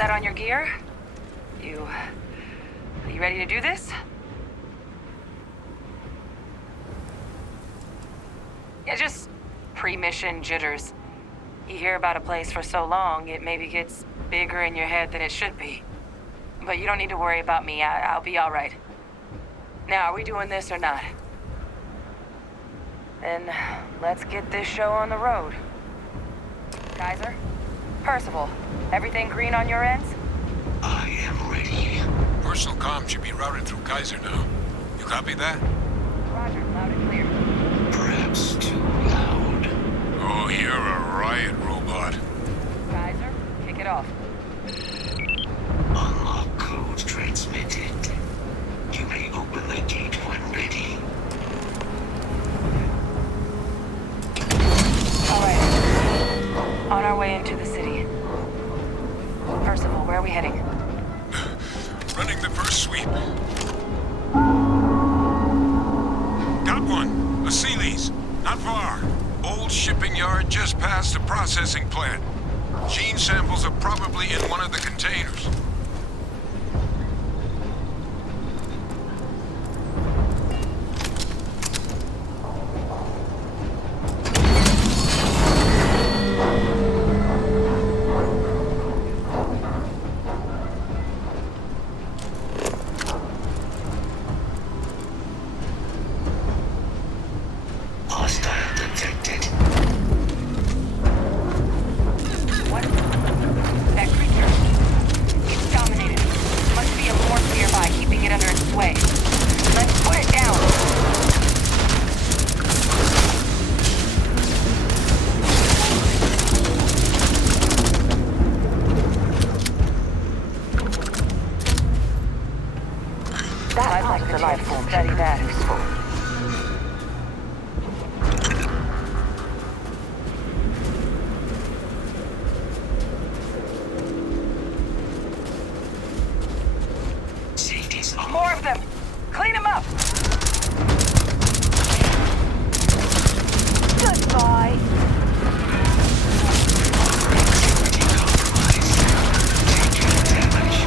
that on your gear? Are you ready to do this? Yeah, just pre-mission jitters. You hear about a place for so long, it maybe gets bigger in your head than it should be. But you don't need to worry about me. I'll be all right. Now, are we doing this or not? Then let's get this show on the road. Kaiser? Percival, everything green on your ends? I am ready. Personal comm should be routed through Kaiser now. You copy that? Roger, loud and clear. Perhaps too loud. Oh, you're a riot robot. Kaiser, kick it off. Unlock code transmitted. You may open the gate when ready. All right. On our way into the city. Percival, where are we heading? Running the first sweep. Got one. A Sealy's. Not far. Old shipping yard just past the processing plant. Gene samples are probably in one of the containers. Hostile detected. What? That creature. It's dominated. Must be a force nearby keeping it under its sway. Let's put it down. I'd like the life form study that. Safety's on. More of them! Clean them up! Goodbye! Security compromised. Taking damage.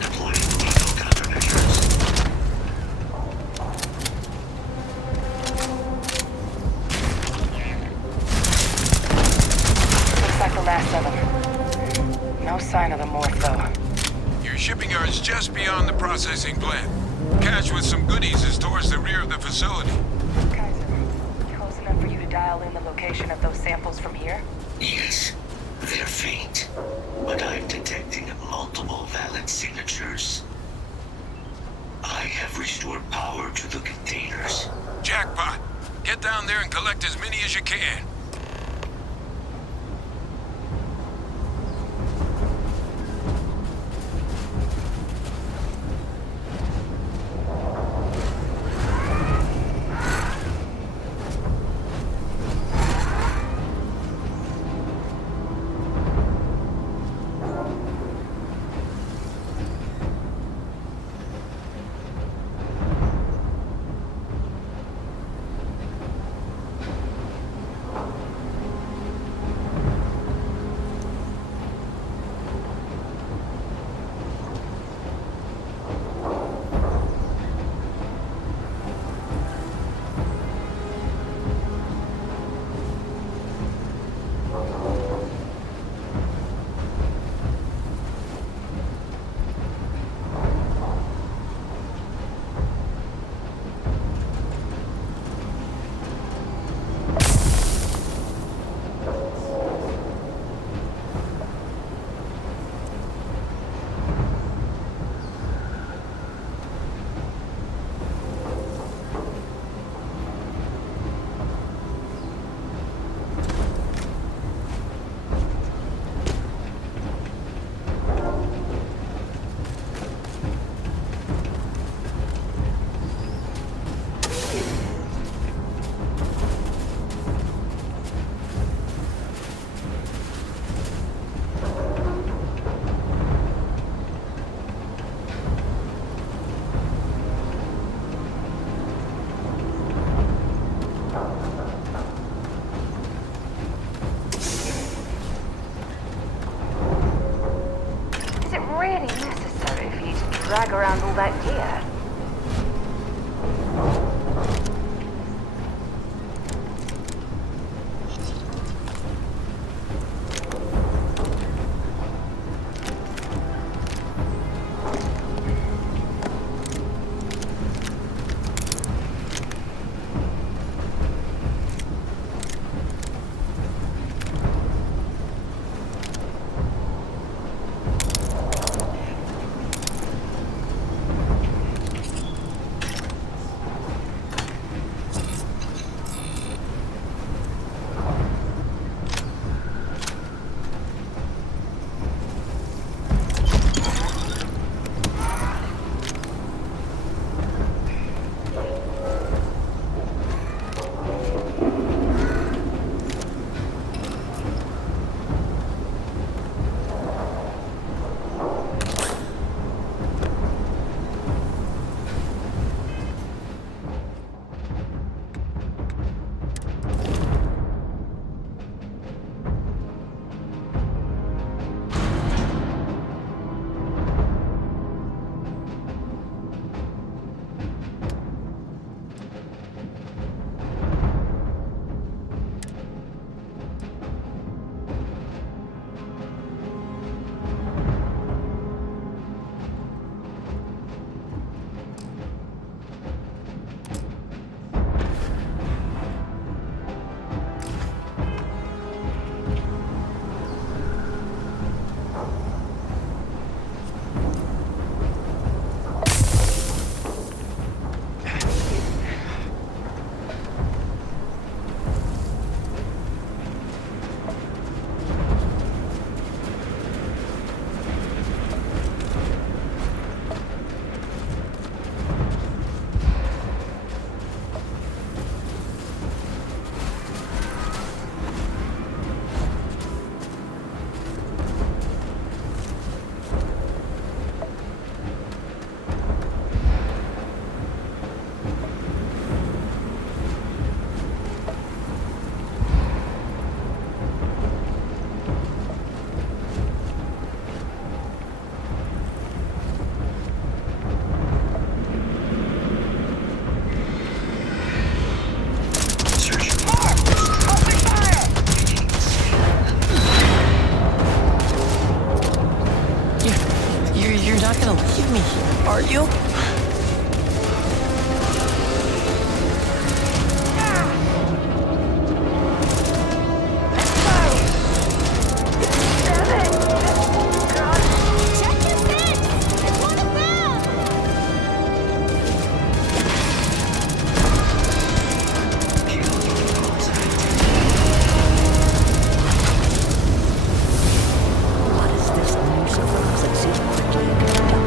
Deploying lethal countermeasures. Looks like the last of them. No sign of the morph, though. Your shipping yard's just beyond the processing plant. Cache with some goodies is towards the rear of the facility. Kaiser, close enough for you to dial in the location of those samples from here? Yes, they're faint, but I'm detecting multiple valid signatures. I have restored power to the containers. Jackpot. Get down there and collect as many as you can. drag around all that gear? Are you? What is this new surprise that seems quickly?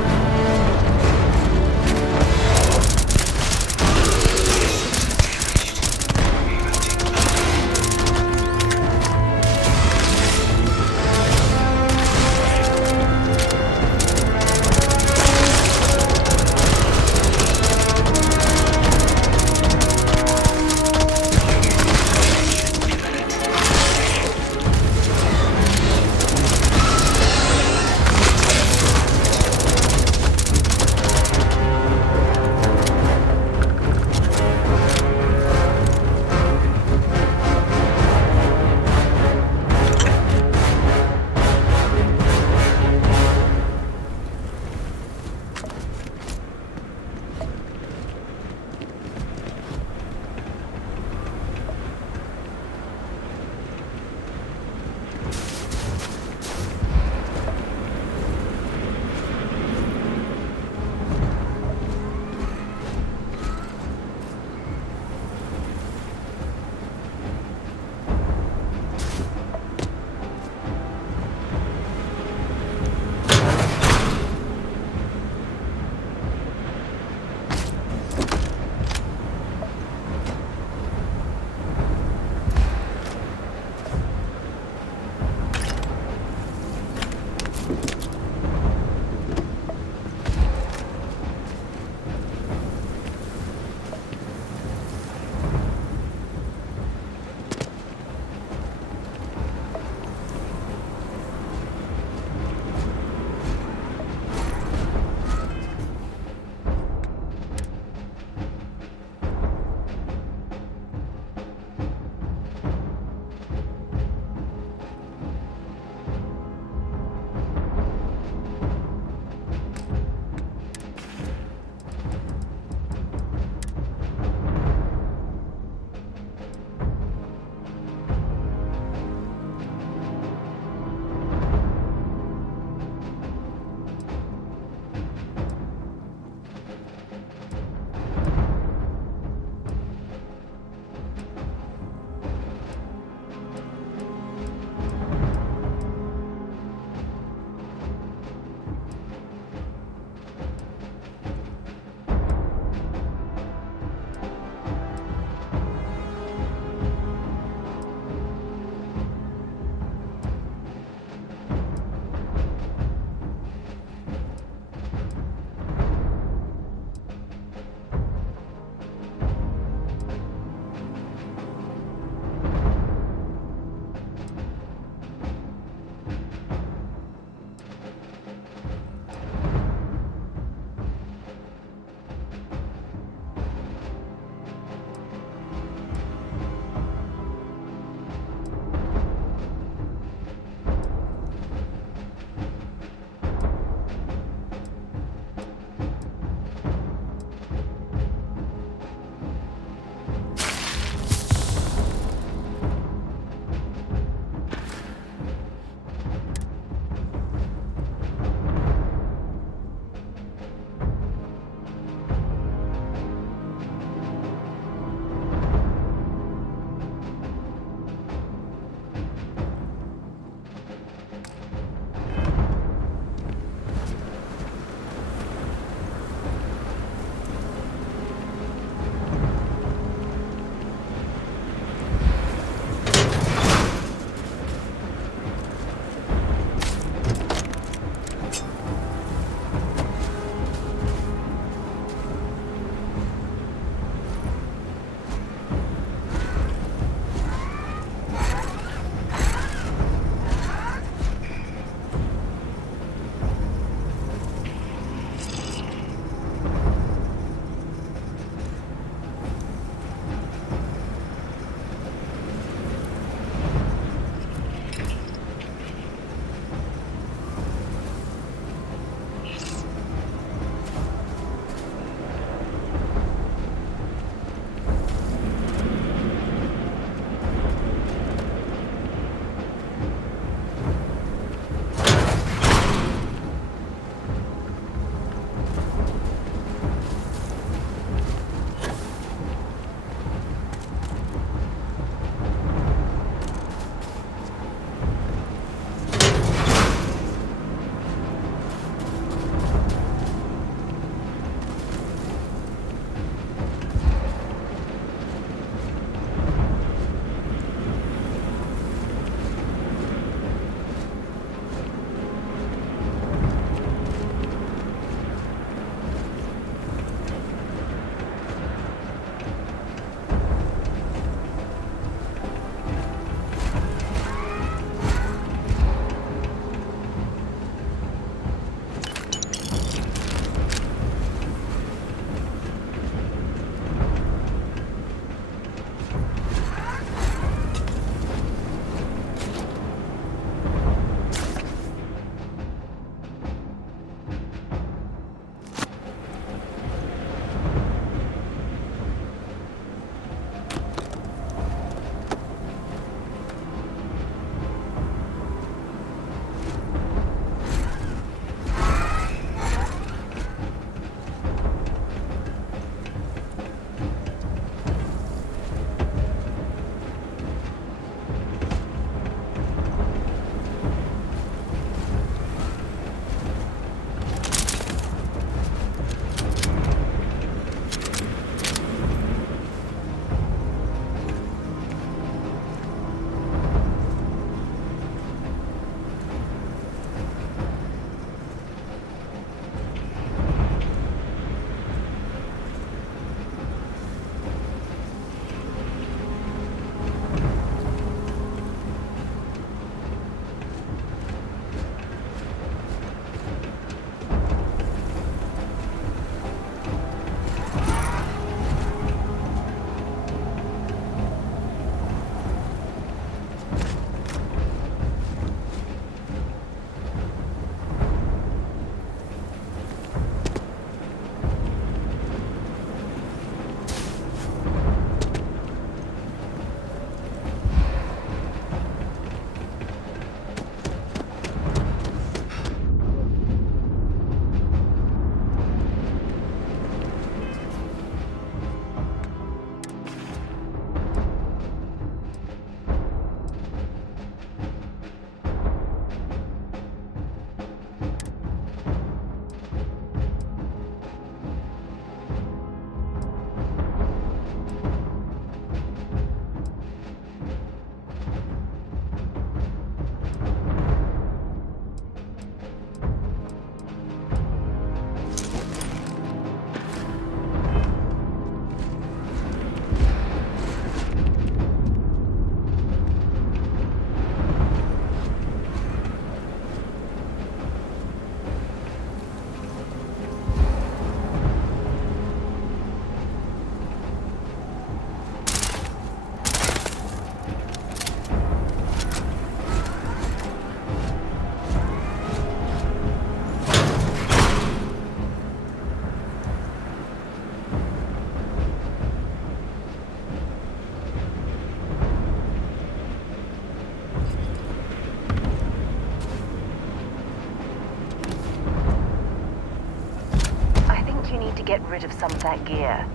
you need to get rid of some of that gear.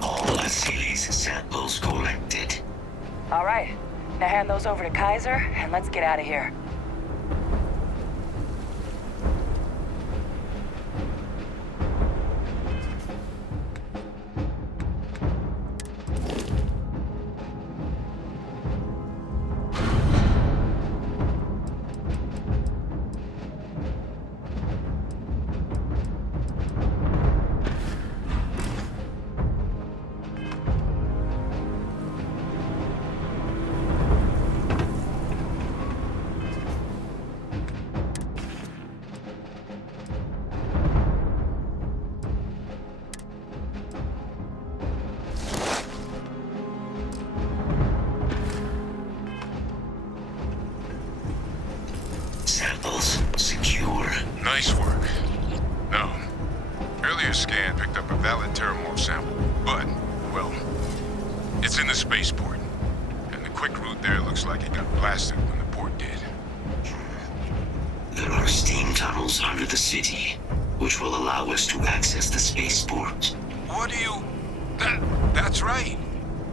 All Asilis samples collected. All right. Now hand those over to Kaiser, and let's get out of here. Samples secure. Nice work. No. Earlier scan picked up a valid terramorph sample, but, well, it's in the spaceport. And the quick route there looks like it got blasted when the port did. There are steam tunnels under the city, which will allow us to access the spaceport. What do you... That's right.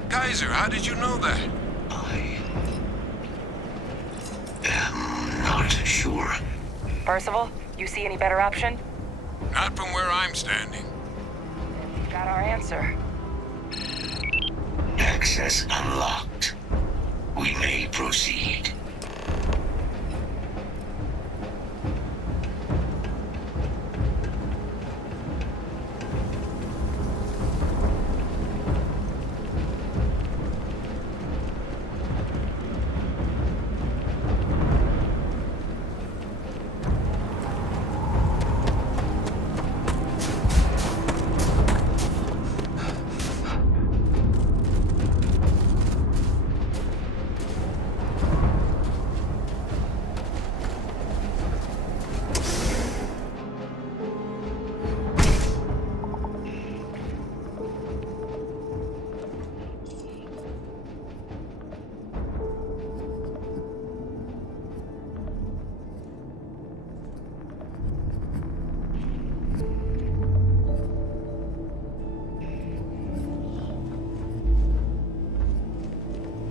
Kaiser, how did you know that? I am not sure. Percival, you see any better option? Not from where I'm standing. You got our answer. Access unlocked. We may proceed.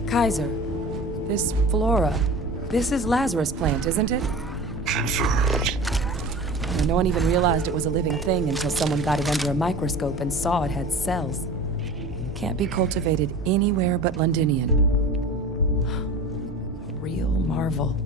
Kaiser, this flora, this is Lazarus plant, isn't it? Confirmed. And no one even realized it was a living thing until someone got it under a microscope and saw it had cells. Can't be cultivated anywhere but Londinian. Real marvel.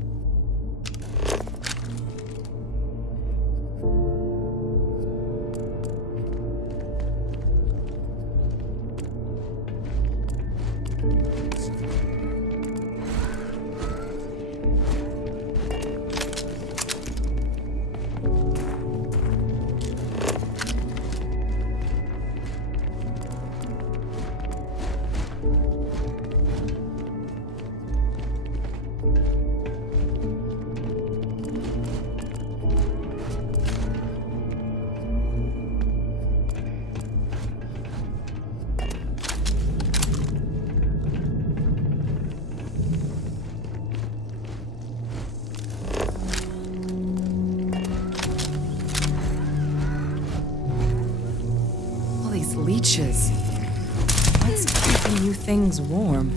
Leeches. What's keeping you things warm?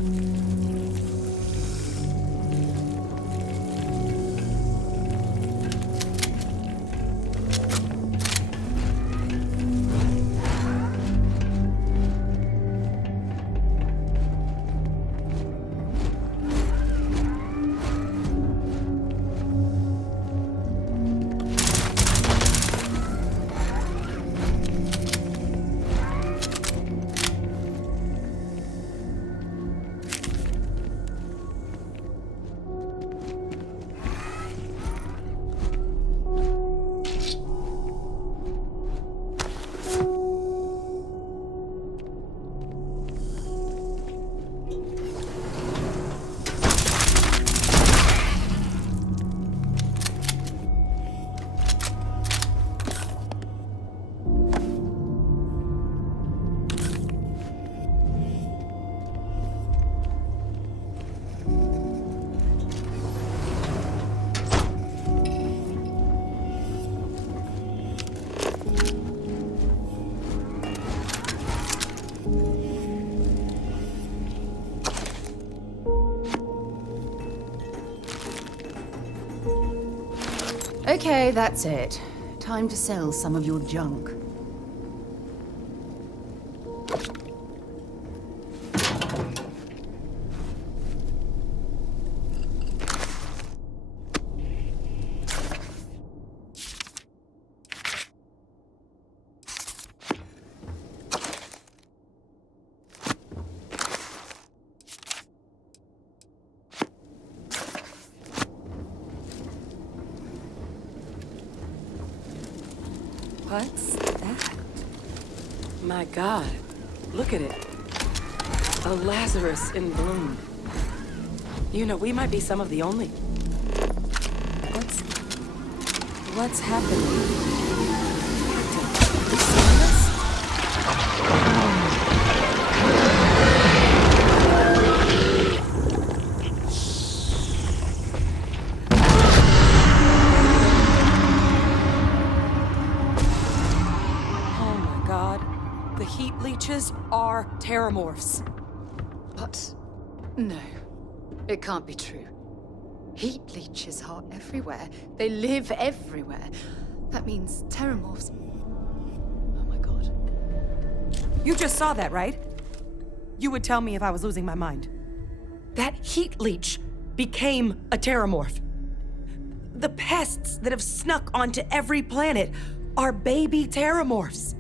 Okay, that's it. Time to sell some of your junk. What's that? My God, look at it. A Lazarus in bloom. You know, we might be some of the only... What's happening? Are terramorphs. What? No. It can't be true. Heat leeches are everywhere. They live everywhere. That means terramorphs... Oh my god. You just saw that, right? You would tell me if I was losing my mind. That heat leech became a terramorph. The pests that have snuck onto every planet are baby terramorphs.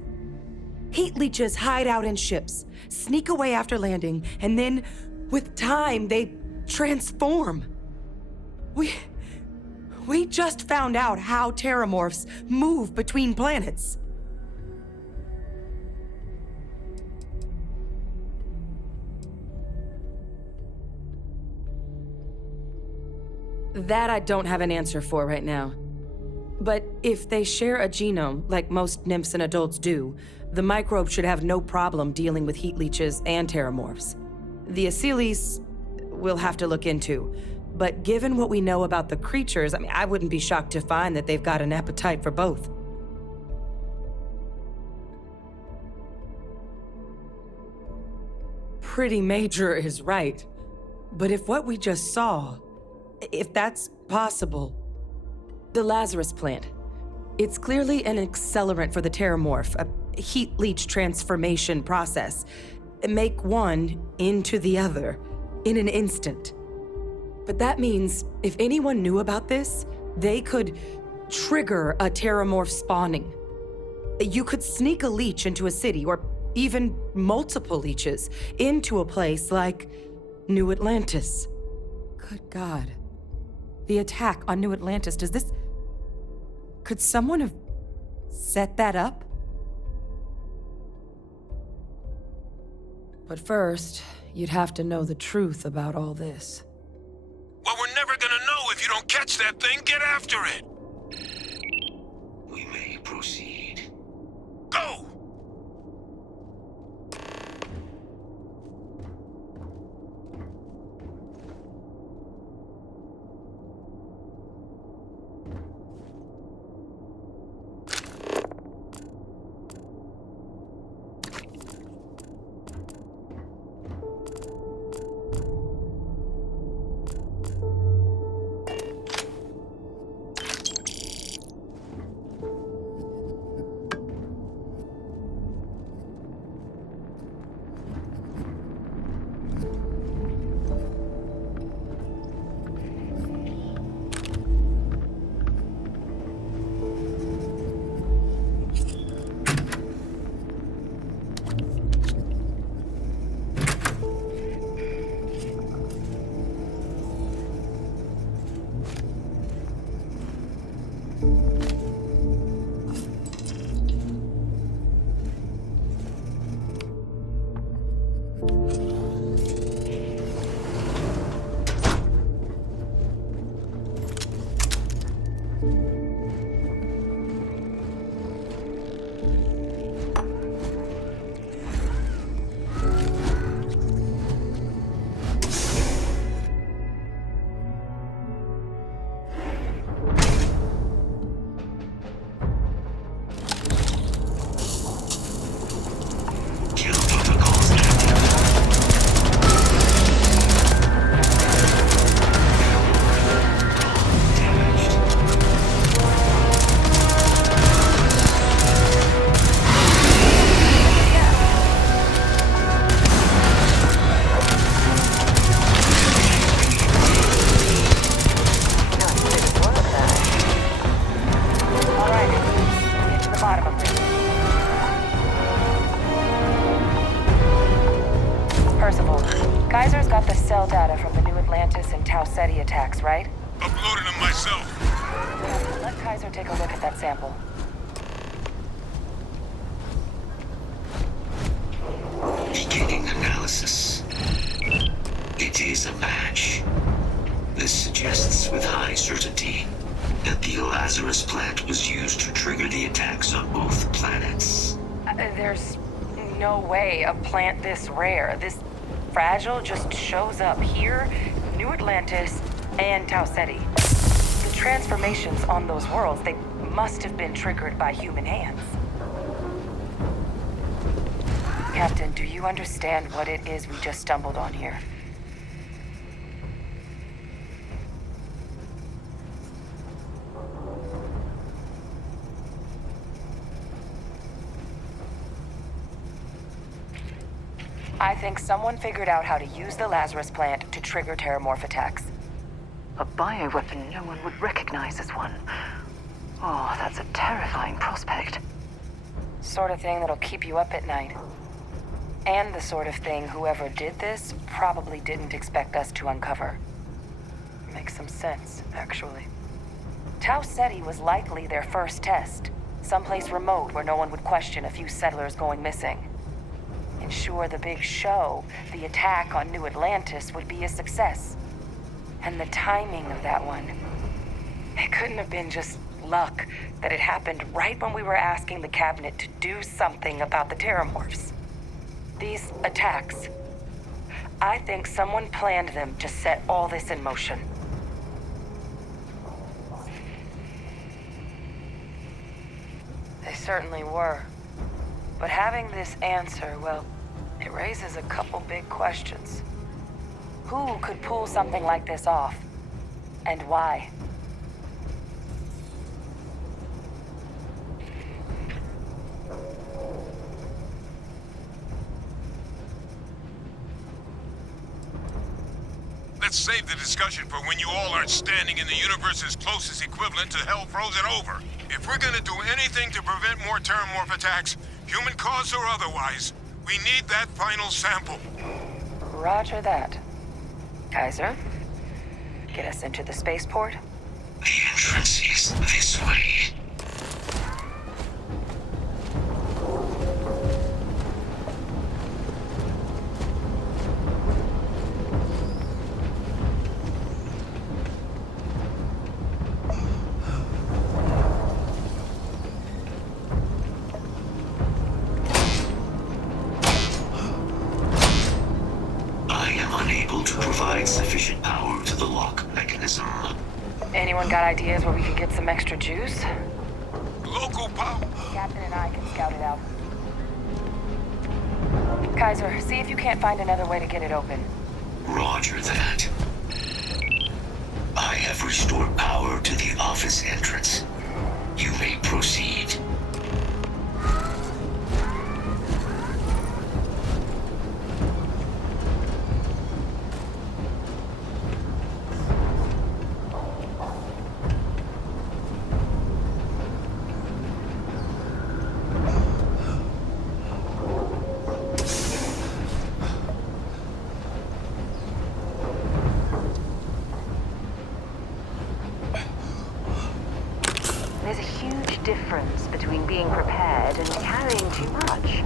Heat leeches hide out in ships, sneak away after landing, and then, with time, they transform. We just found out how terramorphs move between planets. That I don't have an answer for right now. But if they share a genome, like most nymphs and adults do, the microbe should have no problem dealing with heat leeches and terramorphs. The Aciles we'll have to look into. But given what we know about the creatures, I wouldn't be shocked to find that they've got an appetite for both. Pretty major is right. But if what we just saw, if that's possible, the Lazarus plant, it's clearly an accelerant for the terramorph, a heat leech transformation process. Make one into the other in an instant. But that means if anyone knew about this, they could trigger a terramorph spawning. You could sneak a leech into a city, or even multiple leeches, into a place like New Atlantis. Good God. The attack on New Atlantis, could someone have set that up? But first, you'd have to know the truth about all this. Well, we're never gonna know if you don't catch that thing. Get after it! We may proceed. Go! let Kaiser take a look at that sample. Beginning analysis. It is a match. This suggests with high certainty that the Lazarus plant was used to trigger the attacks on both planets. There's no way a plant this rare, this fragile, just shows up here, New Atlantis, and Tau Ceti. The transformations on those worlds, they must have been triggered by human hands. Captain, do you understand what it is we just stumbled on here? I think someone figured out how to use the Lazarus plant to trigger terramorph attacks. A bioweapon no one would recognize as one. Oh, that's a terrifying prospect. Sort of thing that'll keep you up at night. And the sort of thing whoever did this probably didn't expect us to uncover. Makes some sense, actually. Tau Ceti was likely their first test. Someplace remote where no one would question a few settlers going missing. Ensure the big show, the attack on New Atlantis, would be a success. And the timing of that one. It couldn't have been just luck that it happened right when we were asking the cabinet to do something about the terramorphs. These attacks. I think someone planned them to set all this in motion. They certainly were. But having this answer, well, it raises a couple big questions. Who could pull something like this off? And why? Let's save the discussion for when you all aren't standing in the universe's closest equivalent to hell frozen over. If we're gonna do anything to prevent more terramorph attacks, human cause or otherwise, we need that final sample. Roger that. Kaiser, get us into the spaceport? The entrance is this way. Sufficient power to the lock mechanism. Anyone got ideas where we could get some extra juice? Local power. Captain and I can scout it out. Kaiser, see if you can't find another way to get it open. Roger that. I have restored power to the office entrance. You may proceed. There's a huge difference between being prepared and carrying too much.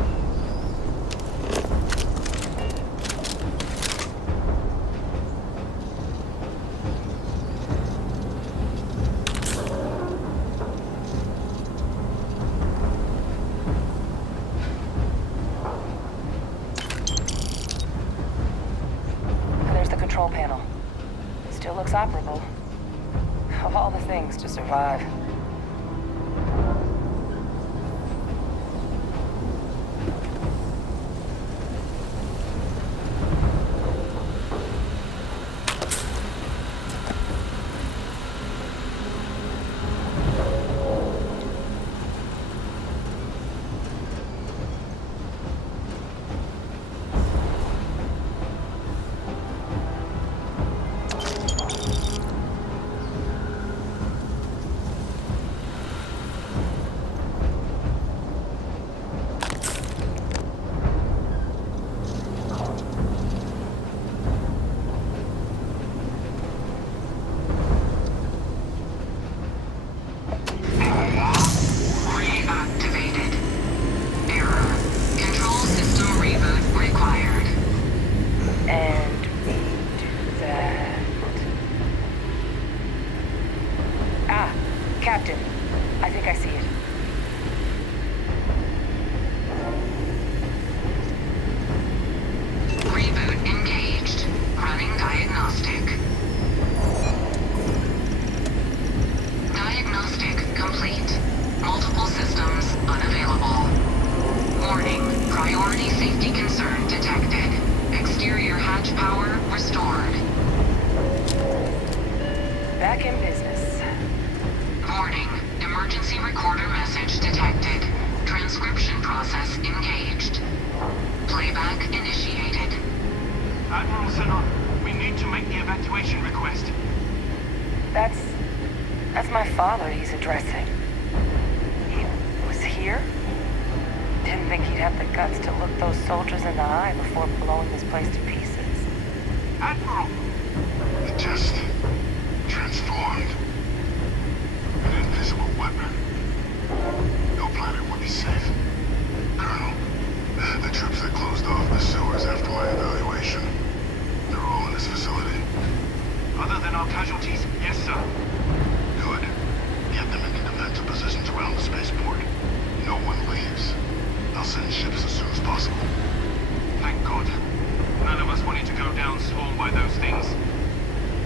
There's the control panel. Still looks operable. Of all the things to survive. Captain, I think I see it. Reboot engaged. Running diagnostic. Diagnostic complete. Multiple systems unavailable. Warning, priority safety concern detected. Exterior hatch power restored. Back in business. Warning, emergency recorder message detected. Transcription process engaged. Playback initiated. Admiral Zenon, we need to make the evacuation request. That's my father he's addressing. He was here? Didn't think he'd have the guts to look those soldiers in the eye before blowing this place to pieces. Admiral! It just transformed. An invisible weapon. No planet would be safe. Colonel, the troops that closed off the sewers after my evaluation, they're all in this facility. Other than our casualties, yes, sir. Good. Get them into defensive positions around the spaceport. No one leaves. I'll send ships as soon as possible. Thank God. None of us wanted to go down swarmed by those things.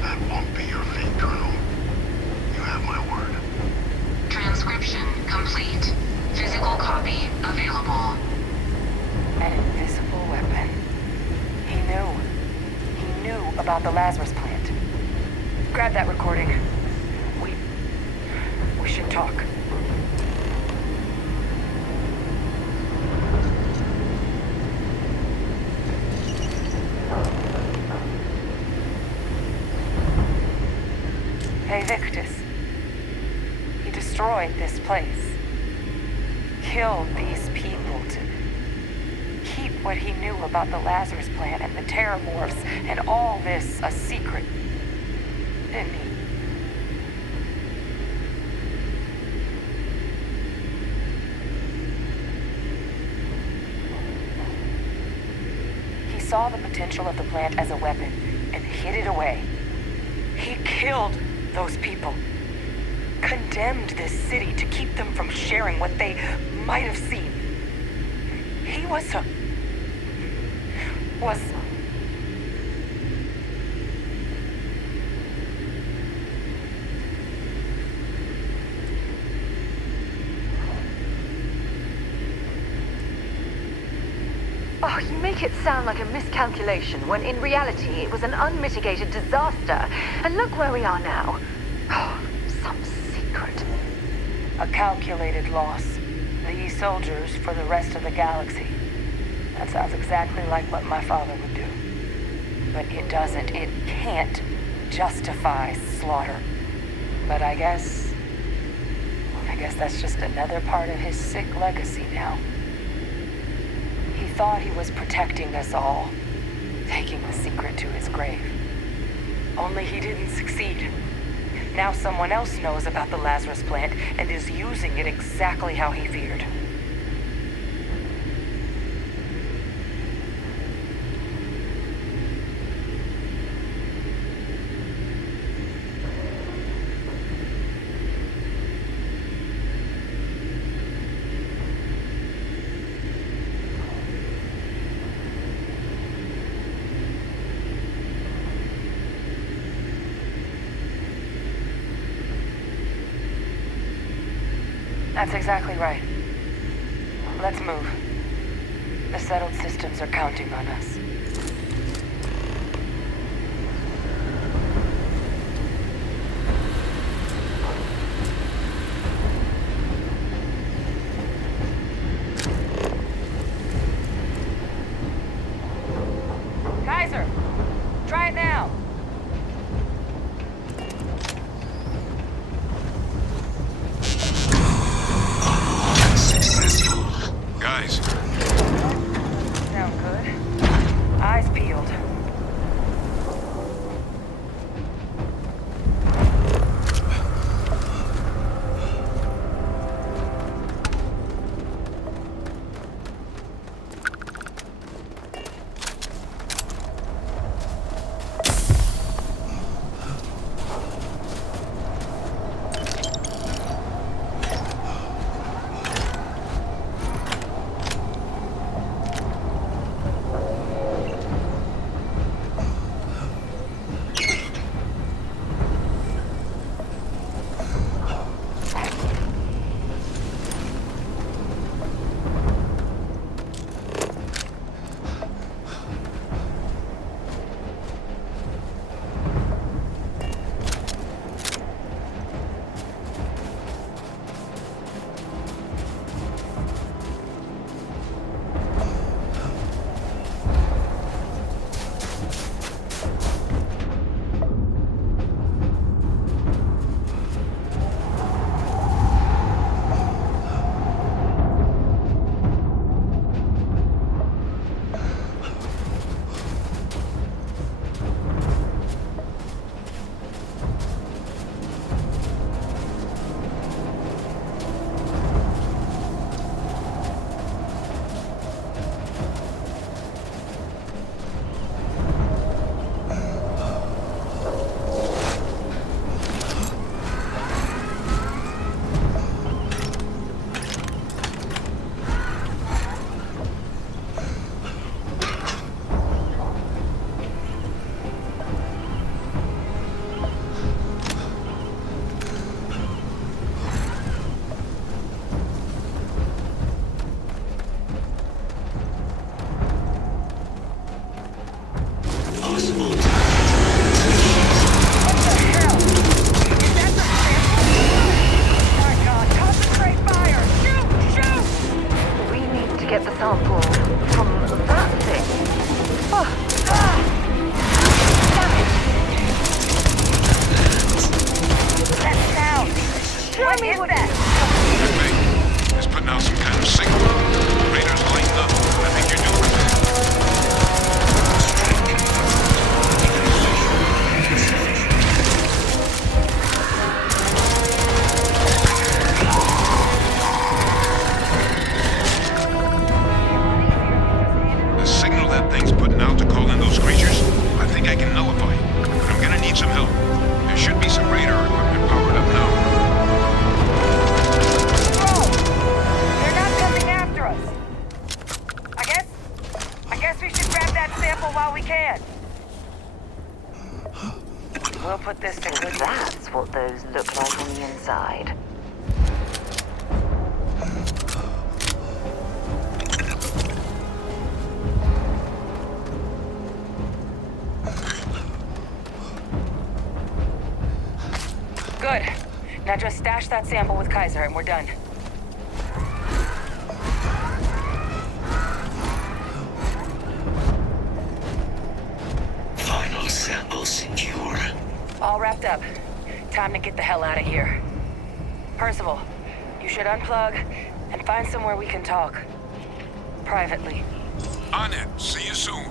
That won't be your fate, Colonel. You have my word. Transcription complete. Physical copy available. An invisible weapon. He knew. He knew about the Lazarus plant. Grab that recording. We should talk. Hey, Victus. He destroyed this place. Killed these people to keep what he knew about the Lazarus plant and the Terramorphs and all this a secret. Didn't he? He saw the potential of the plant as a weapon and hid it away. He killed those people. Condemned this city to keep them from sharing what they might have seen. He was Oh, you make it sound like a miscalculation, when in reality it was an unmitigated disaster. And look where we are now. Oh, some secret. a calculated loss. These soldiers for the rest of the galaxy. That sounds exactly like what my father would do. But it can't justify slaughter. But I guess that's just another part of his sick legacy now. He thought he was protecting us all, taking the secret to his grave. Only he didn't succeed. Now someone else knows about the Lazarus plant and is using it exactly how he feared. That's exactly right. Let's move. The settled systems are counting on us. Kaiser, try it now. Guys, Sound good? is that? That thing is putting out some kind of signal. Raiders lighting up. I think you're doing it. The signal that thing's putting out to call in those creatures, I think I can nullify it. But I'm gonna need some help. There should be some radar equipment powered up now. They're not coming after us. I guess we should grab that sample while we can. We'll put this to good use. That's what those look like on the inside. Good. Now just stash that sample with Kaiser and we're done. Final sample secure. All wrapped up. Time to get the hell out of here. Percival, you should unplug and find somewhere we can talk. Privately. On it. See you soon.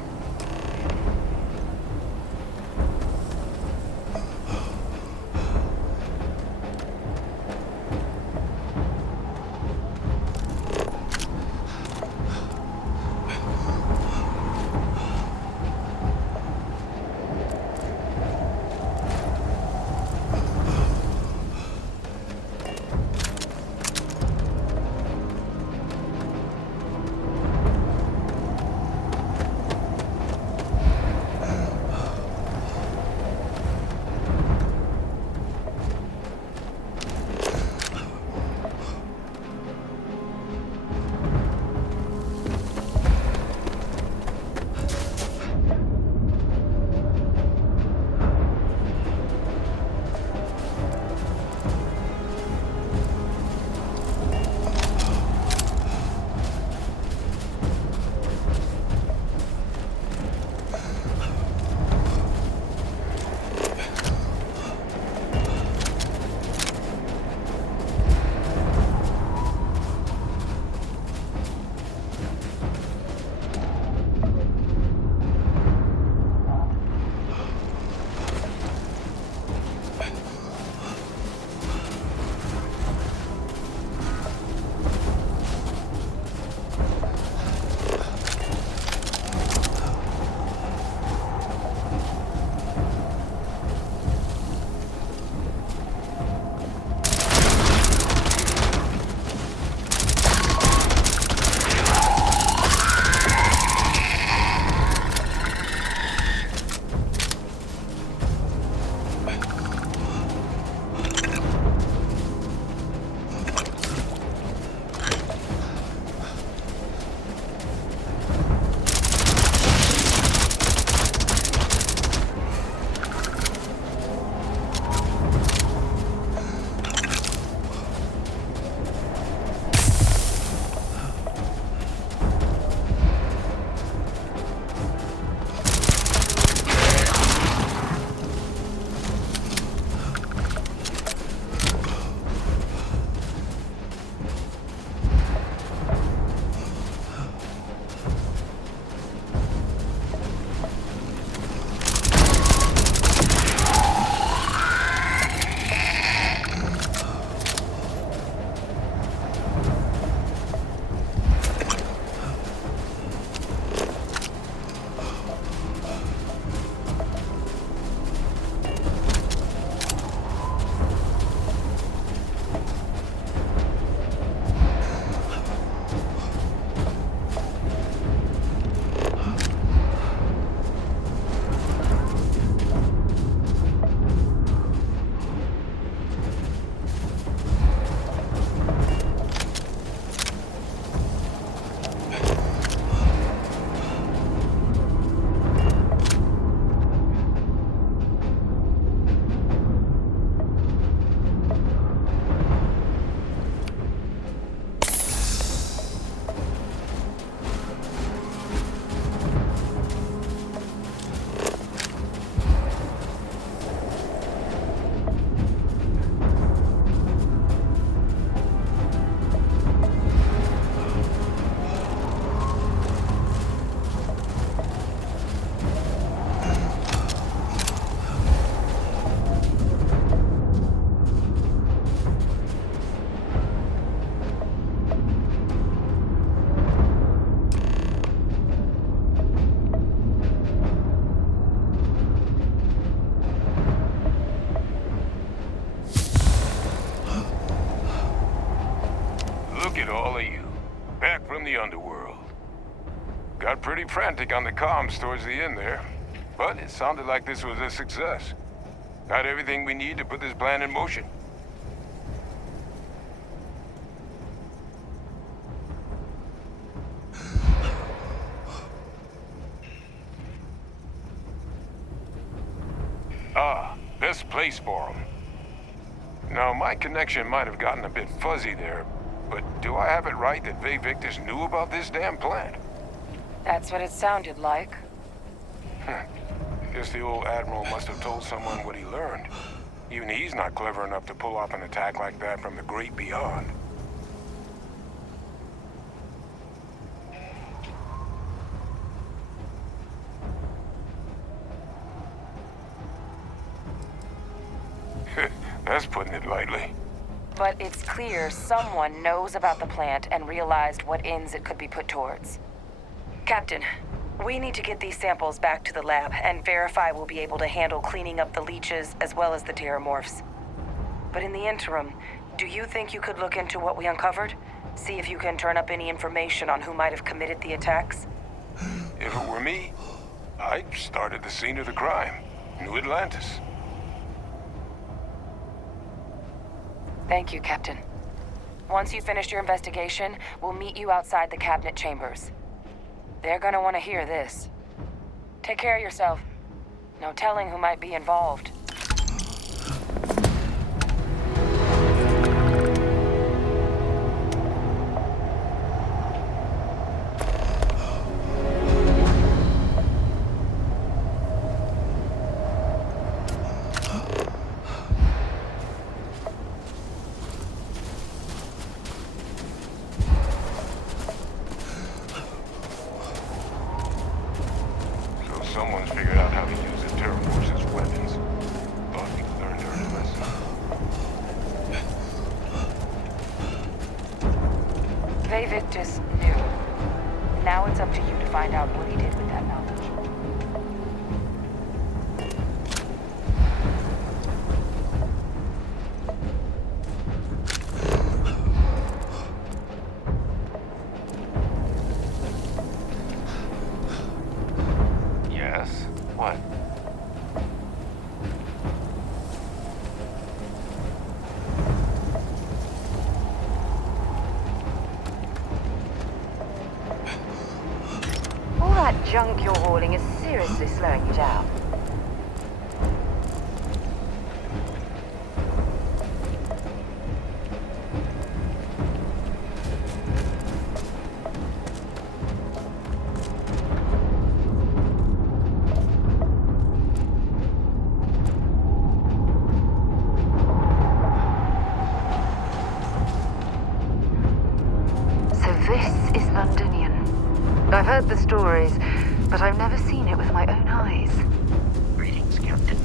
Look at all of you. Back from the underworld. Got pretty frantic on the comms towards the end there. But it sounded like this was a success. Got everything we need to put this plan in motion. Best place for them. Now, my connection might have gotten a bit fuzzy there, but do I have it right that Ve Victus knew about this damn plant? That's what it sounded like. Guess the old Admiral must have told someone what he learned. Even he's not clever enough to pull off an attack like that from the great beyond. That's putting it lightly. But it's clear someone knows about the plant and realized what ends it could be put towards. Captain, we need to get these samples back to the lab and verify we'll be able to handle cleaning up the leeches as well as the terramorphs. But in the interim, do you think you could look into what we uncovered? See if you can turn up any information on who might have committed the attacks? If it were me, I'd start at the scene of the crime. New Atlantis. Thank you, Captain. Once you've finished your investigation, we'll meet you outside the cabinet chambers. They're gonna want to hear this. Take care of yourself. No telling who might be involved. Someone's figured out how to use the terramorphs as weapons. Thought we learned our lesson. Ve Victus knew. Now it's up to you to find out what he did with that knowledge. What? All that junk you're hauling is seriously slowing you down. I've heard the stories, but I've never seen it with my own eyes. Greetings, Captain.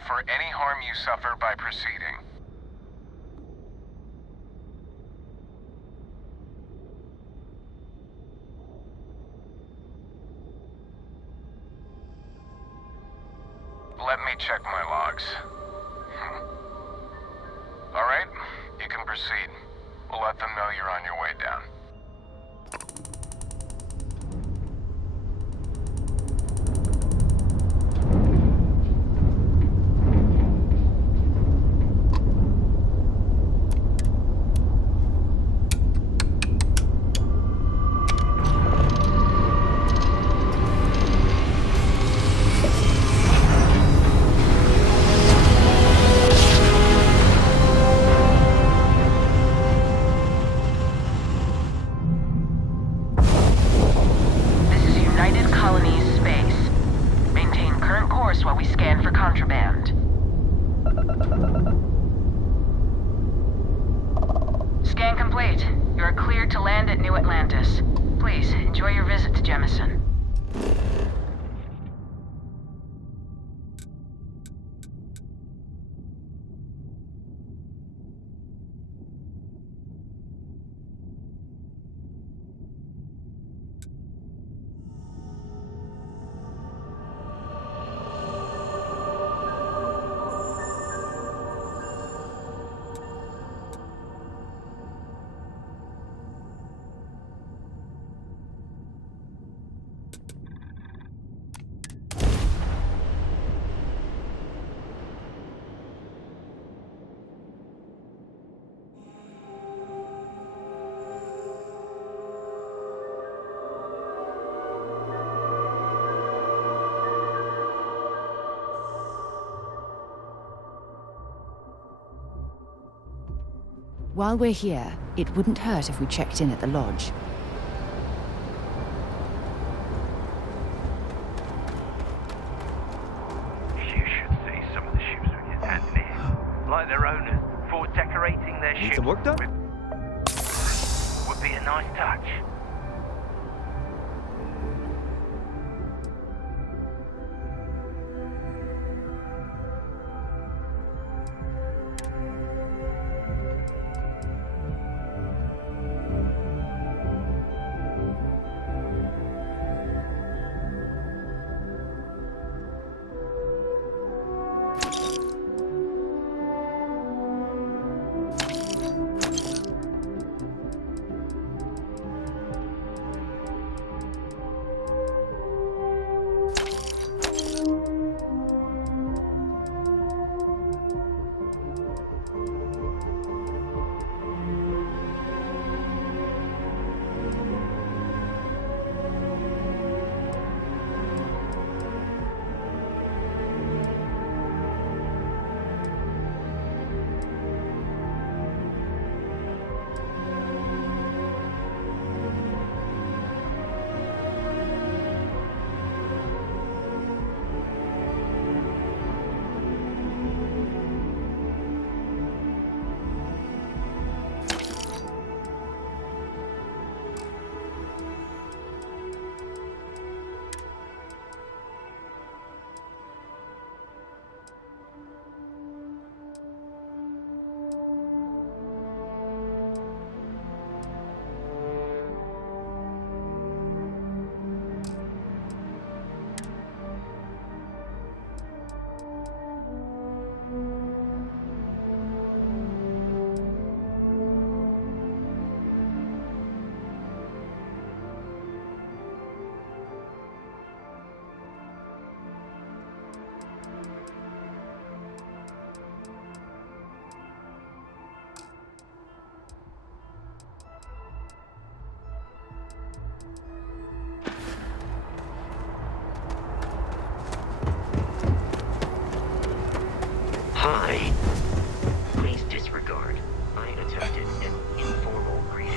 responsible for any harm you suffer by proceeding. Let me check my logs. All right, you can proceed. We'll let them know you're on your way down. While we're here, it wouldn't hurt if we checked in at the lodge. You should see some of the ships we get handed here. Like their owners, for decorating their ships. Need some work done? Would be a nice touch. Hi. Please disregard. I attempted an informal greeting.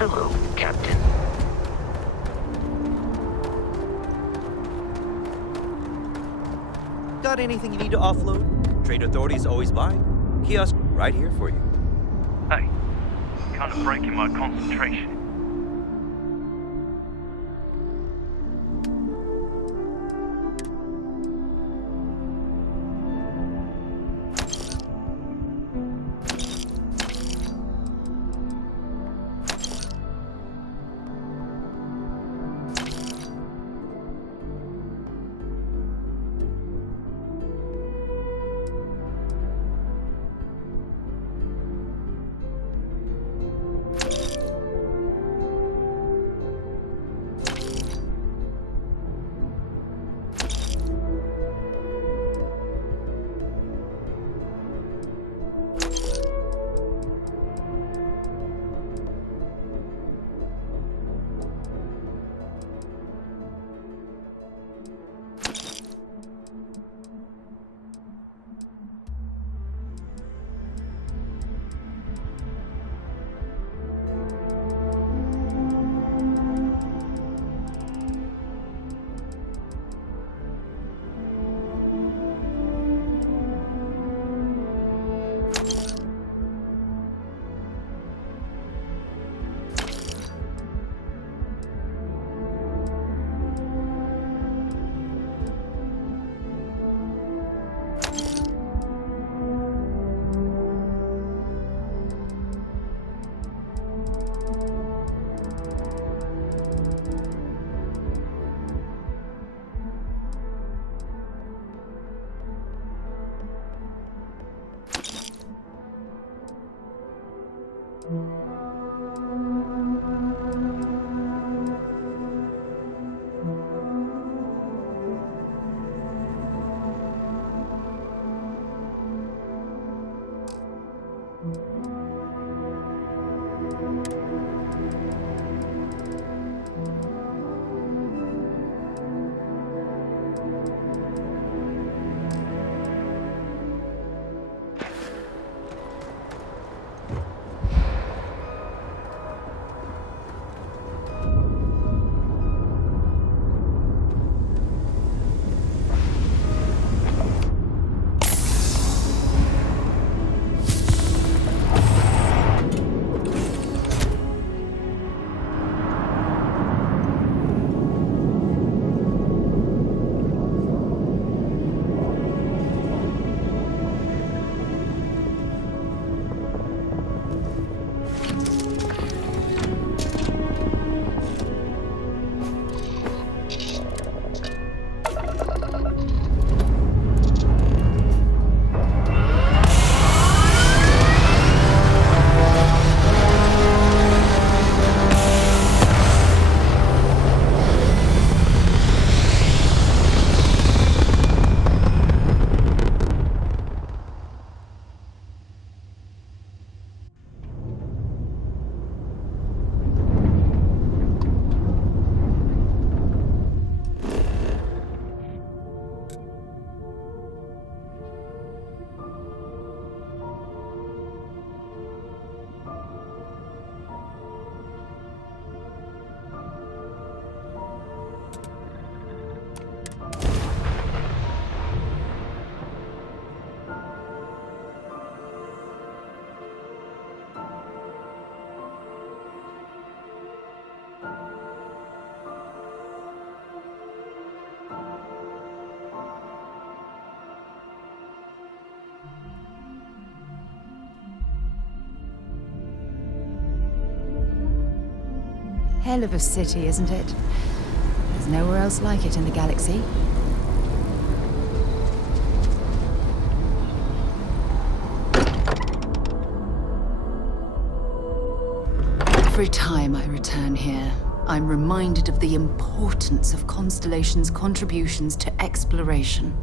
Hello, Captain. Got anything you need to offload? Trade authorities always buy. Kiosk right here for you. Hey, kind of breaking my concentration. Hell of a city, isn't it? There's nowhere else like it in the galaxy. Every time I return here, I'm reminded of the importance of Constellation's contributions to exploration.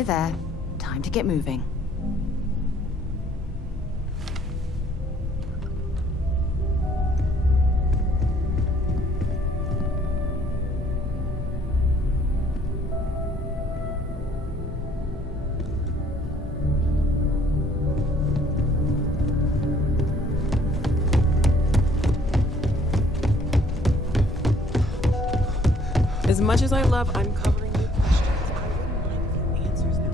We're there. Time to get moving. As much as I love uncovering new questions, I wouldn't mind a few answers now.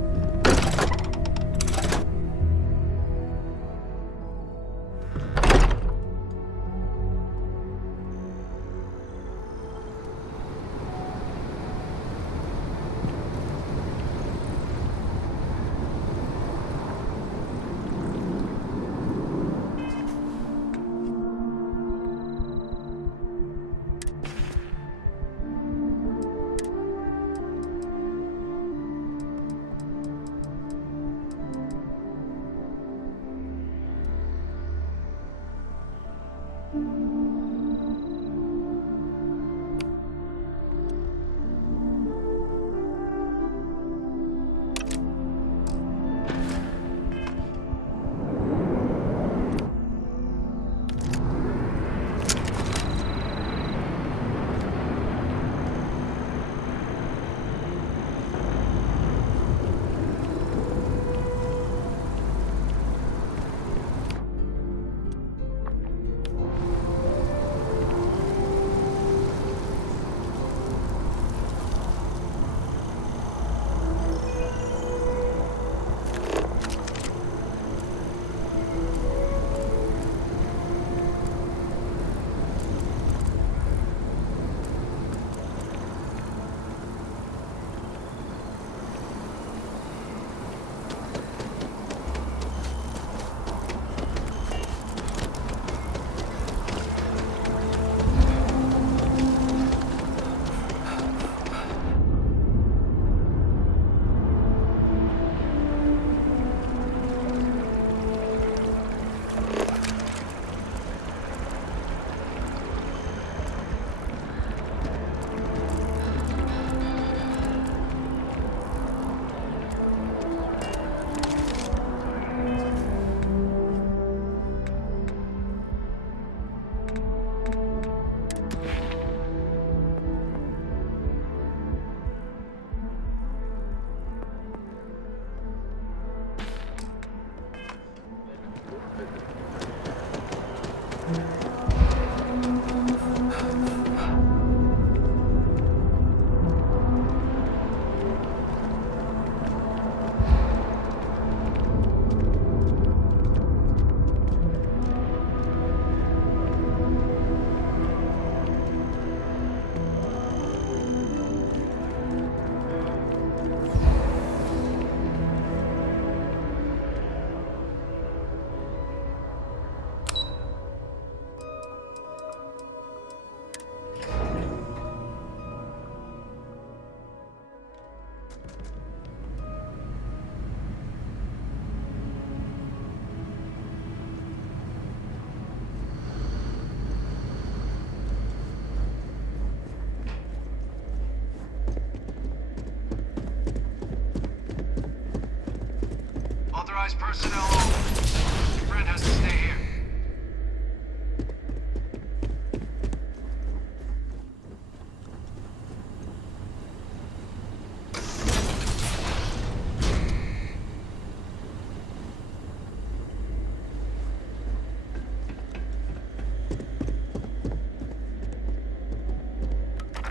Authorized personnel only. Brent has to stay here.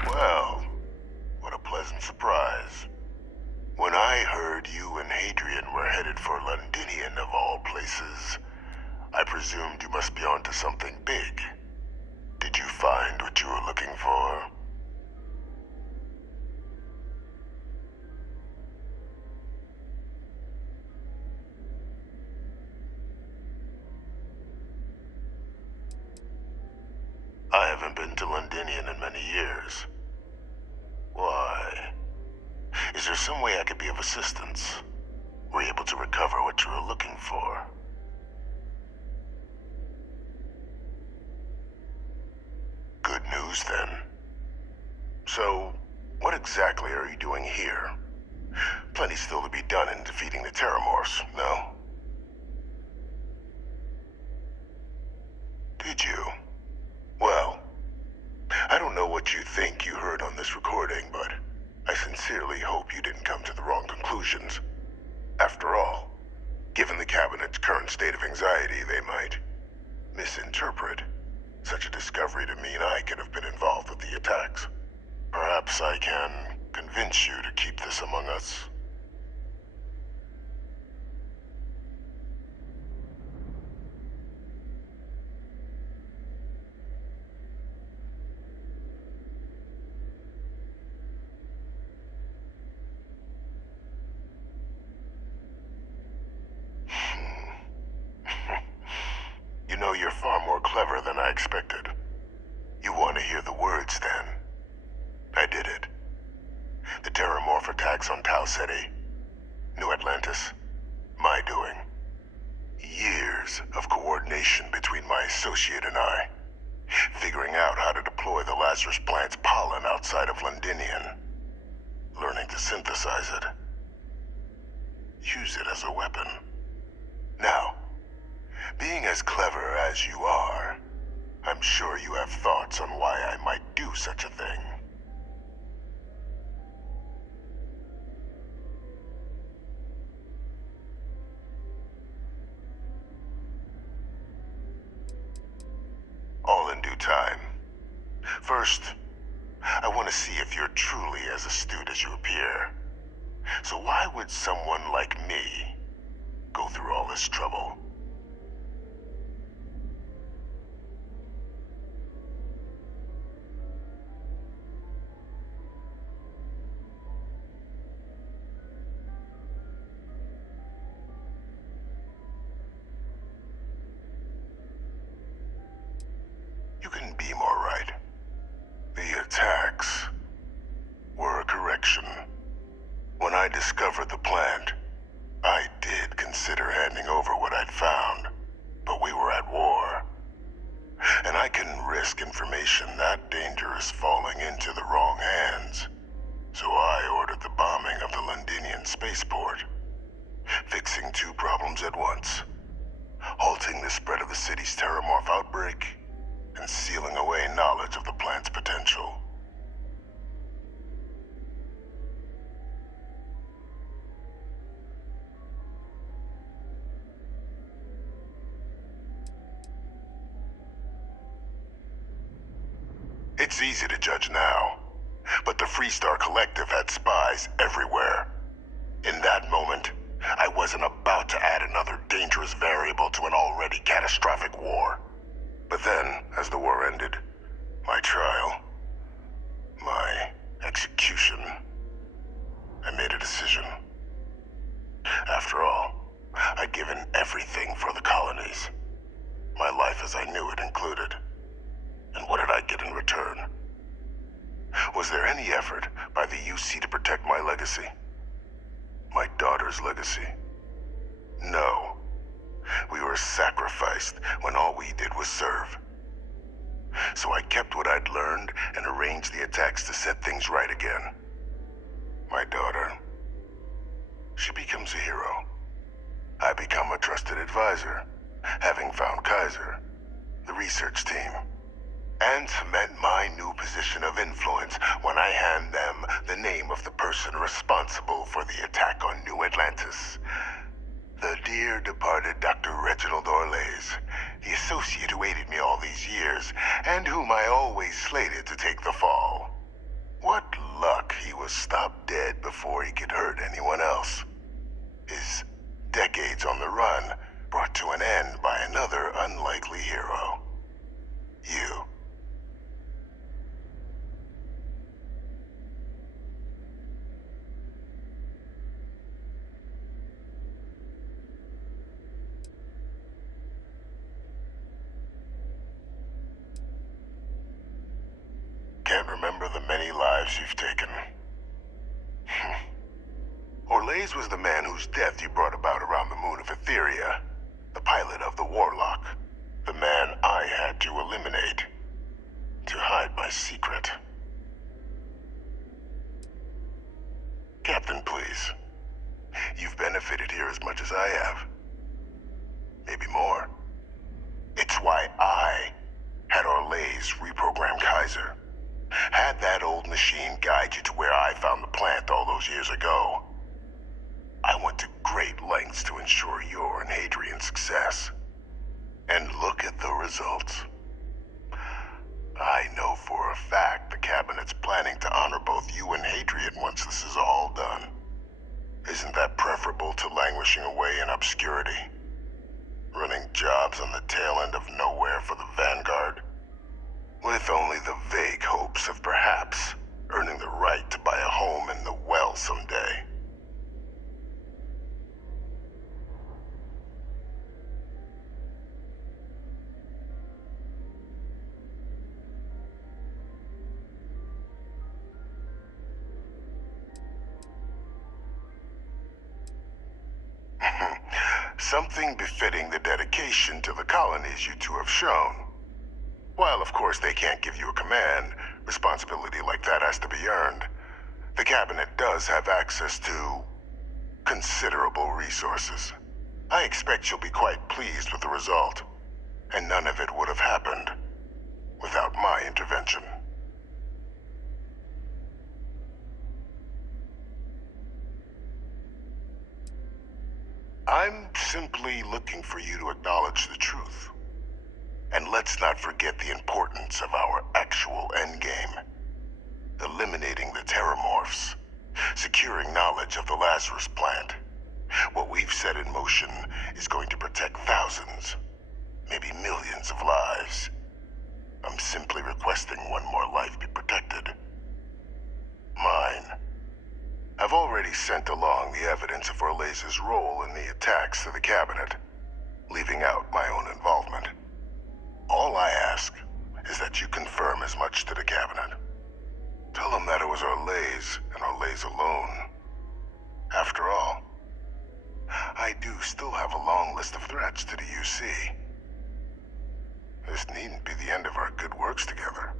Well, what a pleasant surprise. When I heard you and Hadrian were headed for Londinian of all places, I presumed you must be onto something big. Did you find what you were looking for? I haven't been to Londinian in many years. Why? Is there some way I could be of assistance? Were you able to recover what you were looking for? Good news, then. So, what exactly are you doing here? Plenty still to be done in defeating the Terramorphs, no? Did you? Well, I don't know what you think you heard on this recording, but I sincerely hope you didn't come to the wrong conclusions. After all, given the Cabinet's current state of anxiety, they might misinterpret such a discovery to mean I could have been involved with the attacks. Perhaps I can convince you to keep this among us. You know, you're far more clever than I expected. You want to hear the words, then? I did it. The Terramorph attacks on Tau Ceti, New Atlantis, my doing. Years of coordination between my associate and I, figuring out how to deploy the Lazarus plant's pollen outside of Londinian, learning to synthesize it, use it as a weapon. Now, being as clever as you are, I'm sure you have thoughts on why I might do such a thing. All in due time. First, I want to see if you're truly as astute as you appear. So why would someone like me go through all this trouble? You couldn't be more right. The attacks were a correction. When I discovered the plant, I did consider handing over what I'd found, but we were at war. And I couldn't risk information that dangerous falling into the wrong hands. So I ordered the bombing of the Londinian spaceport, fixing two problems at once: halting the spread of the city's Terramorph outbreak, and sealing away knowledge of the plant's potential. It's easy to judge now, but the Freestar Collective had spies everywhere. In that moment, I wasn't about to add another dangerous variable to an already catastrophic war. But then, as the war ended, my trial, my execution, I made a decision. After all, I'd given everything for the colonies. My life as I knew it included. And what did I get in return? Was there any effort by the UC to protect my legacy? My daughter's legacy? No. We were sacrificed when all we did was serve. So I kept what I'd learned and arranged the attacks to set things right again. My daughter, she becomes a hero. I become a trusted advisor, having found Kaiser, the research team, and cement my new position of influence when I hand them the name of the person responsible for the attack on New Atlantis. The dear departed Dr. Reginald Orlays, the associate who aided me all these years, and whom I always slated to take the fall. What luck he was stopped dead before he could hurt anyone else. His decades on the run brought to an end by another unlikely hero. You. Can't remember the many lives you've taken. Orlays was the man whose death you brought about around the moon of Etheria, the pilot of the Warlock, the man I had to eliminate, to hide my secret. Captain, please. those years ago. I went to great lengths to ensure your and Hadrian's success. And look at the results. I know for a fact the Cabinet's planning to honor both you and Hadrian once this is all done. Isn't that preferable to languishing away in obscurity? Running jobs on the tail end of nowhere for the Vanguard? With only the vague hopes of perhaps earning the right to buy a home in the well someday. Something befitting the dedication to the colonies you two have shown. While, of course, they can't give you a command, responsibility like that has to be earned. The Cabinet does have access to considerable resources. I expect you'll be quite pleased with the result, and none of it would have happened without my intervention. I'm simply looking for you to acknowledge the truth. And let's not forget the importance of our actual endgame. Eliminating the terramorphs. Securing knowledge of the Lazarus plant. What we've set in motion is going to protect thousands, maybe millions of lives. I'm simply requesting one more life be protected. Mine. I've already sent along the evidence of Orleza's role in the attacks to the Cabinet, leaving out my own involvement. All I ask is that you confirm as much to the Cabinet. Tell them that it was Orlez and Orlez alone. After all, I do still have a long list of threats to the UC. This needn't be the end of our good works together.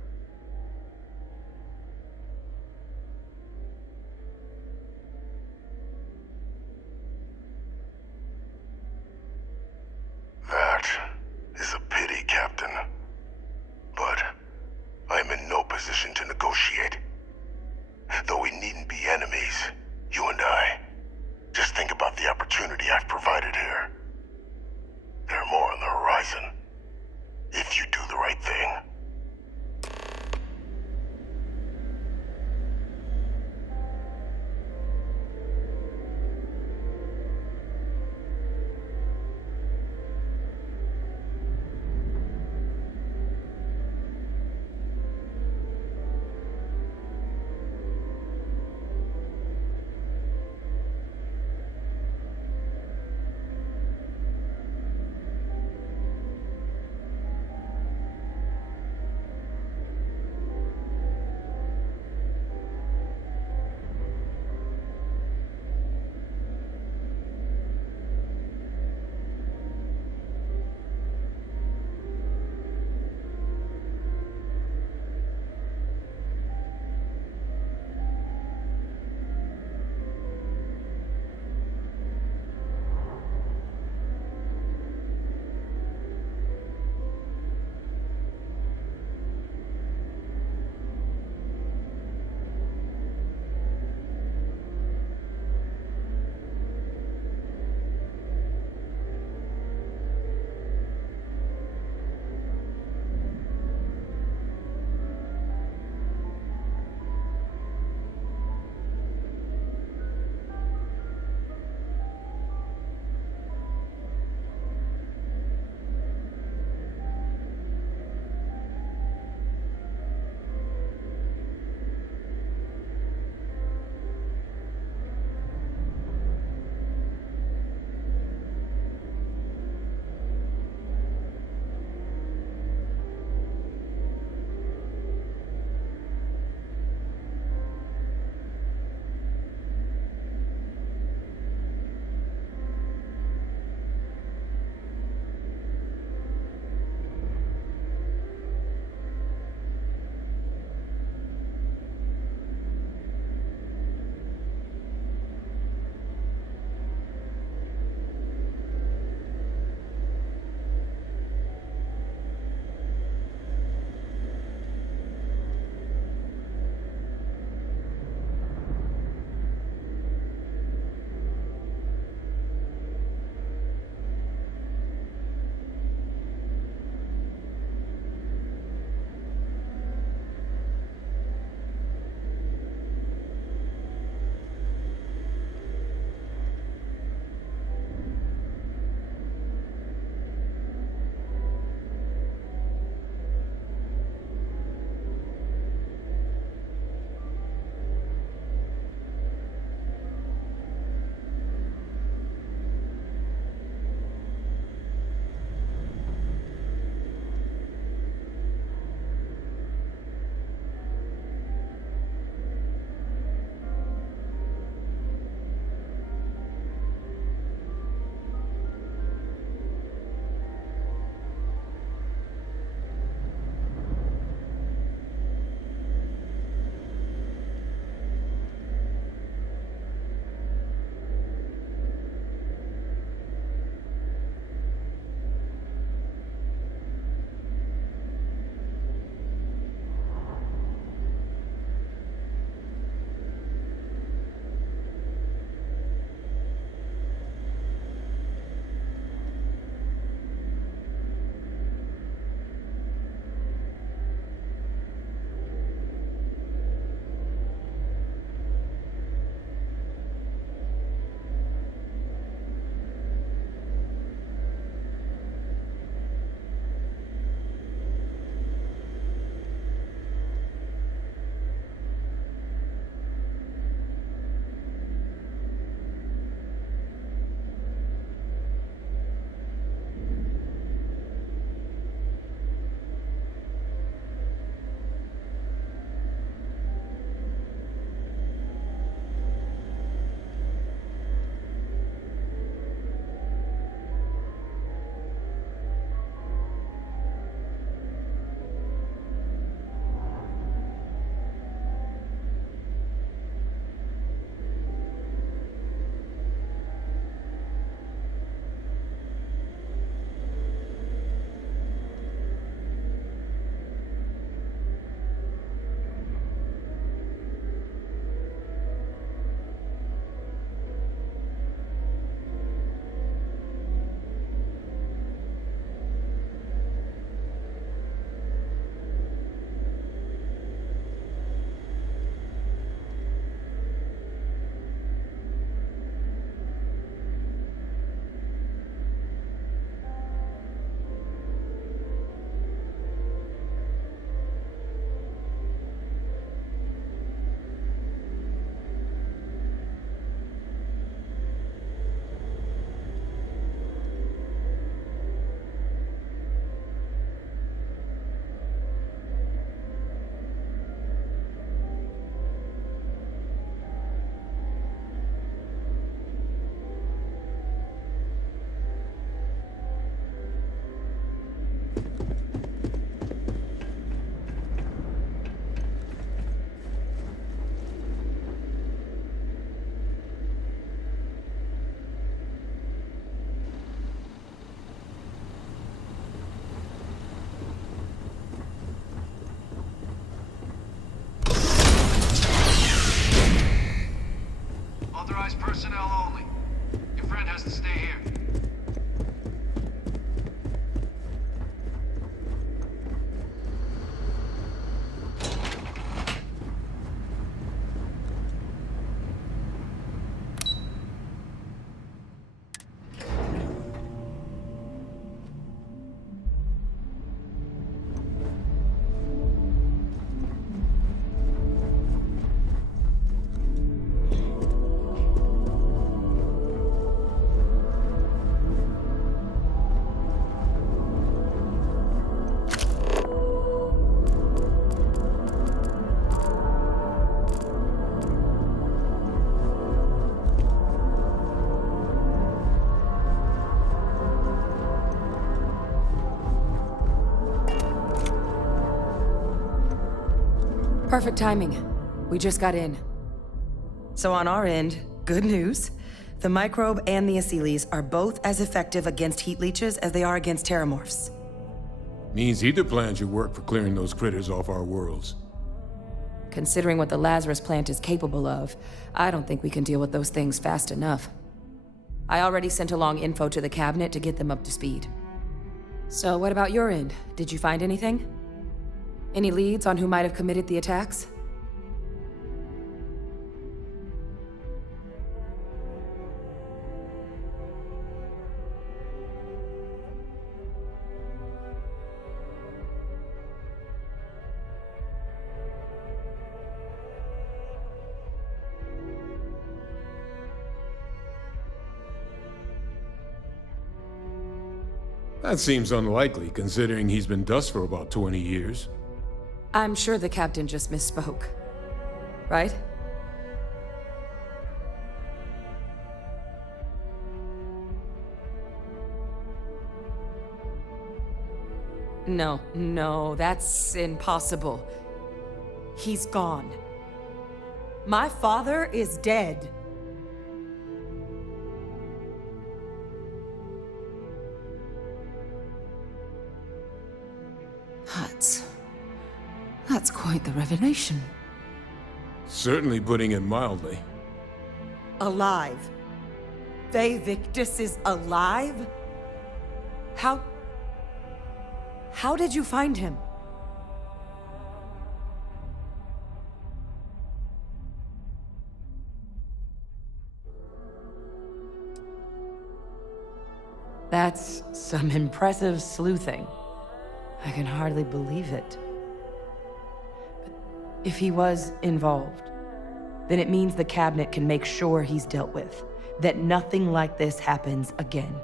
That is a pity, Captain. But I'm in no position to negotiate. Though we needn't be enemies, you and I. Just think about the opportunity I've provided here. There are more on the horizon. If you do the right thing. Perfect timing. We just got in. So on our end, good news. The microbe and the acyles are both as effective against heat leeches as they are against terramorphs. Means either plan should work for clearing those critters off our worlds. Considering what the Lazarus plant is capable of, I don't think we can deal with those things fast enough. I already sent along info to the cabinet to get them up to speed. So what about your end? Did you find anything? Any leads on who might have committed the attacks? That seems unlikely, considering he's been dust for about 20 years. I'm sure the captain just misspoke. Right? No, that's impossible. He's gone. My father is dead. That's quite the revelation. Certainly putting it mildly. Alive. Faye Victus is alive? How did you find him? That's some impressive sleuthing. I can hardly believe it. But if he was involved, then it means the cabinet can make sure he's dealt with, that nothing like this happens again.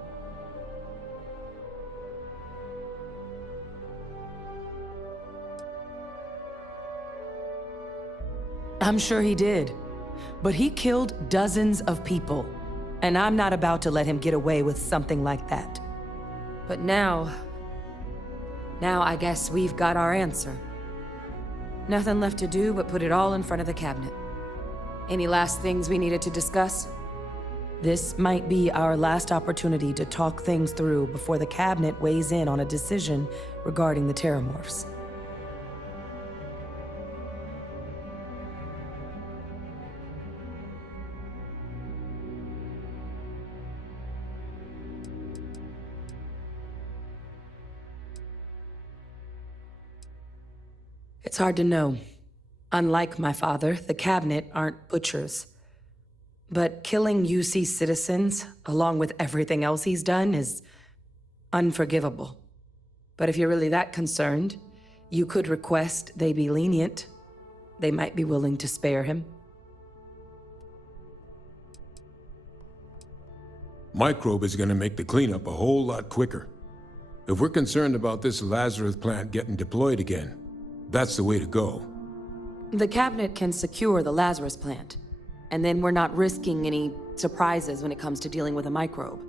I'm sure he did, but he killed dozens of people, and I'm not about to let him get away with something like that. But now I guess we've got our answer. Nothing left to do but put it all in front of the cabinet. Any last things we needed to discuss? This might be our last opportunity to talk things through before the cabinet weighs in on a decision regarding the terramorphs. It's hard to know. Unlike my father, the cabinet aren't butchers. But killing UC citizens, along with everything else he's done, is unforgivable. But if you're really that concerned, you could request they be lenient. They might be willing to spare him. Microbe is gonna make the cleanup a whole lot quicker. If we're concerned about this Lazarus plant getting deployed again, that's the way to go. The cabinet can secure the Lazarus plant, and then we're not risking any surprises when it comes to dealing with a microbe.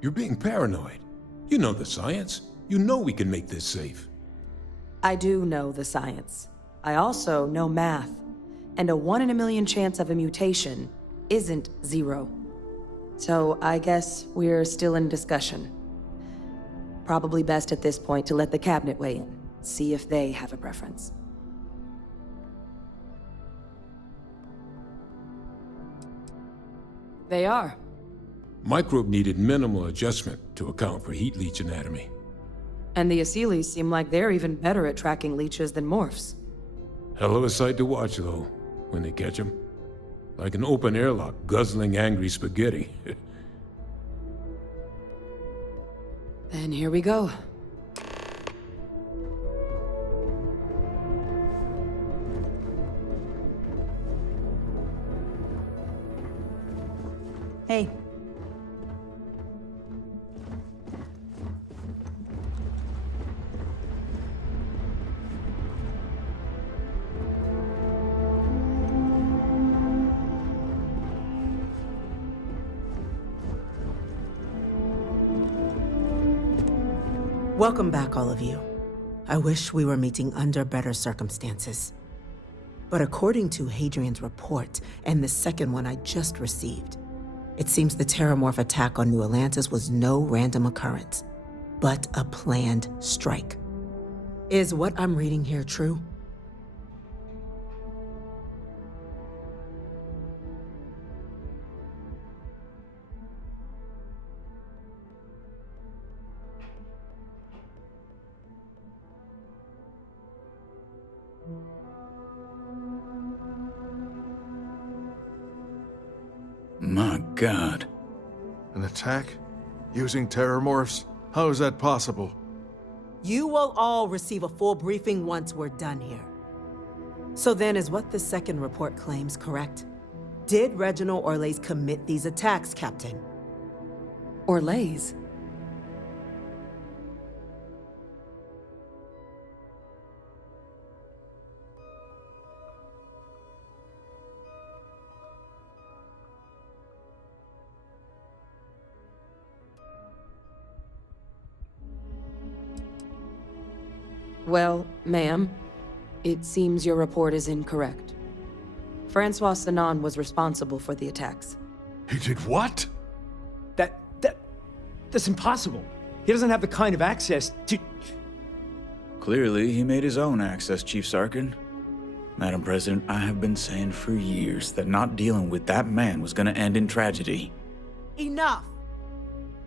You're being paranoid. You know the science. You know we can make this safe. I do know the science. I also know math, and a 1 in a million chance of a mutation isn't 0. So I guess we're still in discussion. Probably best at this point to let the cabinet weigh in. See if they have a preference. They are. Microbe needed minimal adjustment to account for heat leech anatomy. And the acyles seem like they're even better at tracking leeches than morphs. Hell of a sight to watch, though, when they catch them. Like an open airlock guzzling angry spaghetti. Then here we go. Hey. Welcome back, all of you. I wish we were meeting under better circumstances. But according to Hadrian's report and the second one I just received, it seems the Terramorph attack on New Atlantis was no random occurrence, but a planned strike. Is what I'm reading here true? My God. An attack? Using terramorphs? How is that possible? You will all receive a full briefing once we're done here. So then, is what the second report claims correct? Did Reginald Orlays commit these attacks, Captain? Orlays? Well, ma'am, it seems your report is incorrect. Francois Sanon was responsible for the attacks. He did what? That's impossible. He doesn't have the kind of access to... Clearly, he made his own access, Chief Sarkin. Madam President, I have been saying for years that not dealing with that man was gonna end in tragedy. Enough!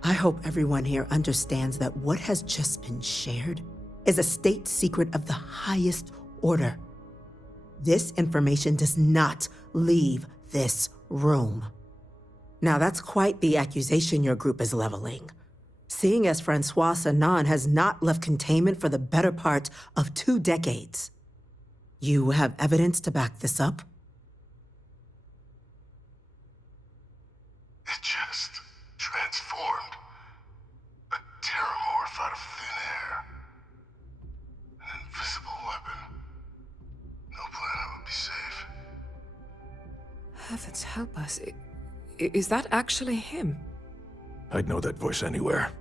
I hope everyone here understands that what has just been shared is a state secret of the highest order. This information does not leave this room. Now that's quite the accusation your group is leveling. Seeing as Francois Sanon has not left containment for the better part of 2 decades. You have evidence to back this up? It just transformed. A terramorph out of thin air. An invisible weapon. No planet would be safe. Heavens help us. Is that actually him? I'd know that voice anywhere.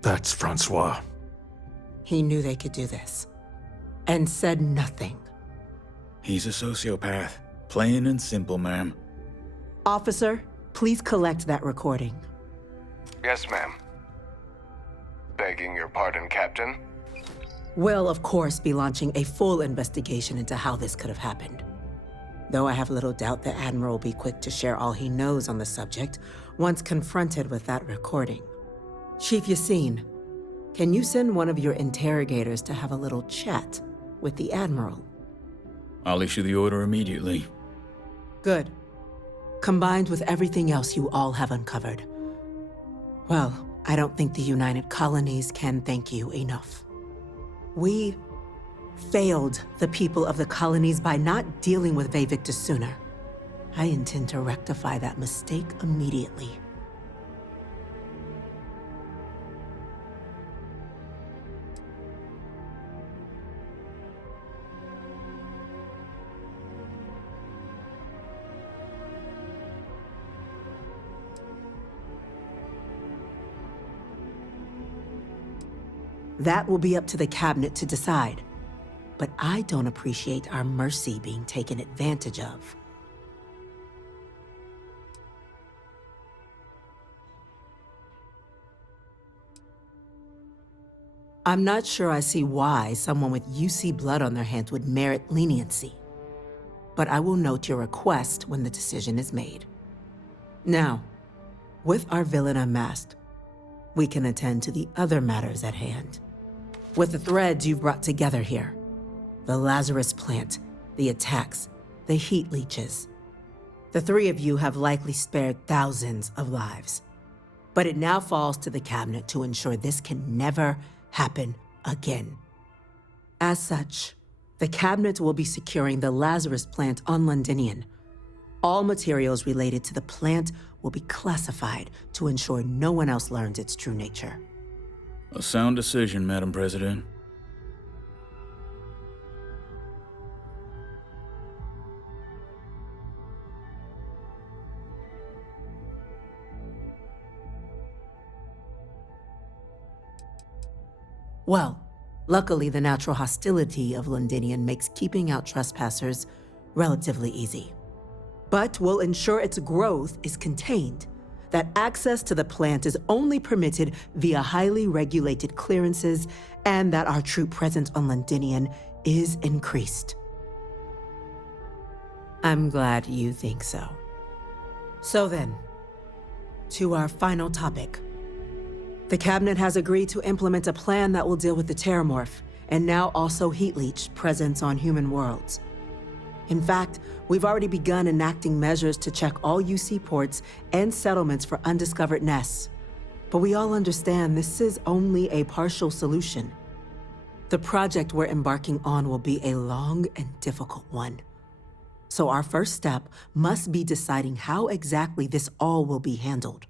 That's Francois. He knew they could do this. And said nothing. He's a sociopath. Plain and simple, ma'am. Officer, please collect that recording. Yes, ma'am. Begging your pardon, Captain. We'll, of course, be launching a full investigation into how this could have happened. Though I have little doubt the Admiral will be quick to share all he knows on the subject once confronted with that recording. Chief Yassine, can you send one of your interrogators to have a little chat with the Admiral? I'll issue the order immediately. Good. Combined with everything else you all have uncovered. Well, I don't think the United Colonies can thank you enough. We failed the people of the colonies by not dealing with Vevictus sooner. I intend to rectify that mistake immediately. That will be up to the cabinet to decide. But I don't appreciate our mercy being taken advantage of. I'm not sure I see why someone with UC blood on their hands would merit leniency. But I will note your request when the decision is made. Now, with our villain unmasked, we can attend to the other matters at hand. With the threads you've brought together here, the Lazarus plant, the attacks, the heat leeches. The 3 of you have likely spared thousands of lives. But it now falls to the cabinet to ensure this can never happen again. As such, the cabinet will be securing the Lazarus plant on Londinian. All materials related to the plant will be classified to ensure no one else learns its true nature. A sound decision, Madam President. Well, luckily the natural hostility of Londinian makes keeping out trespassers relatively easy. But we'll ensure its growth is contained, that access to the plant is only permitted via highly regulated clearances, and that our troop presence on Londinian is increased. I'm glad you think so. So then, to our final topic. The Cabinet has agreed to implement a plan that will deal with the Terramorph, and now also Heat Leech presence on human worlds. In fact, we've already begun enacting measures to check all UC ports and settlements for undiscovered nests. But we all understand this is only a partial solution. The project we're embarking on will be a long and difficult one. So our first step must be deciding how exactly this all will be handled.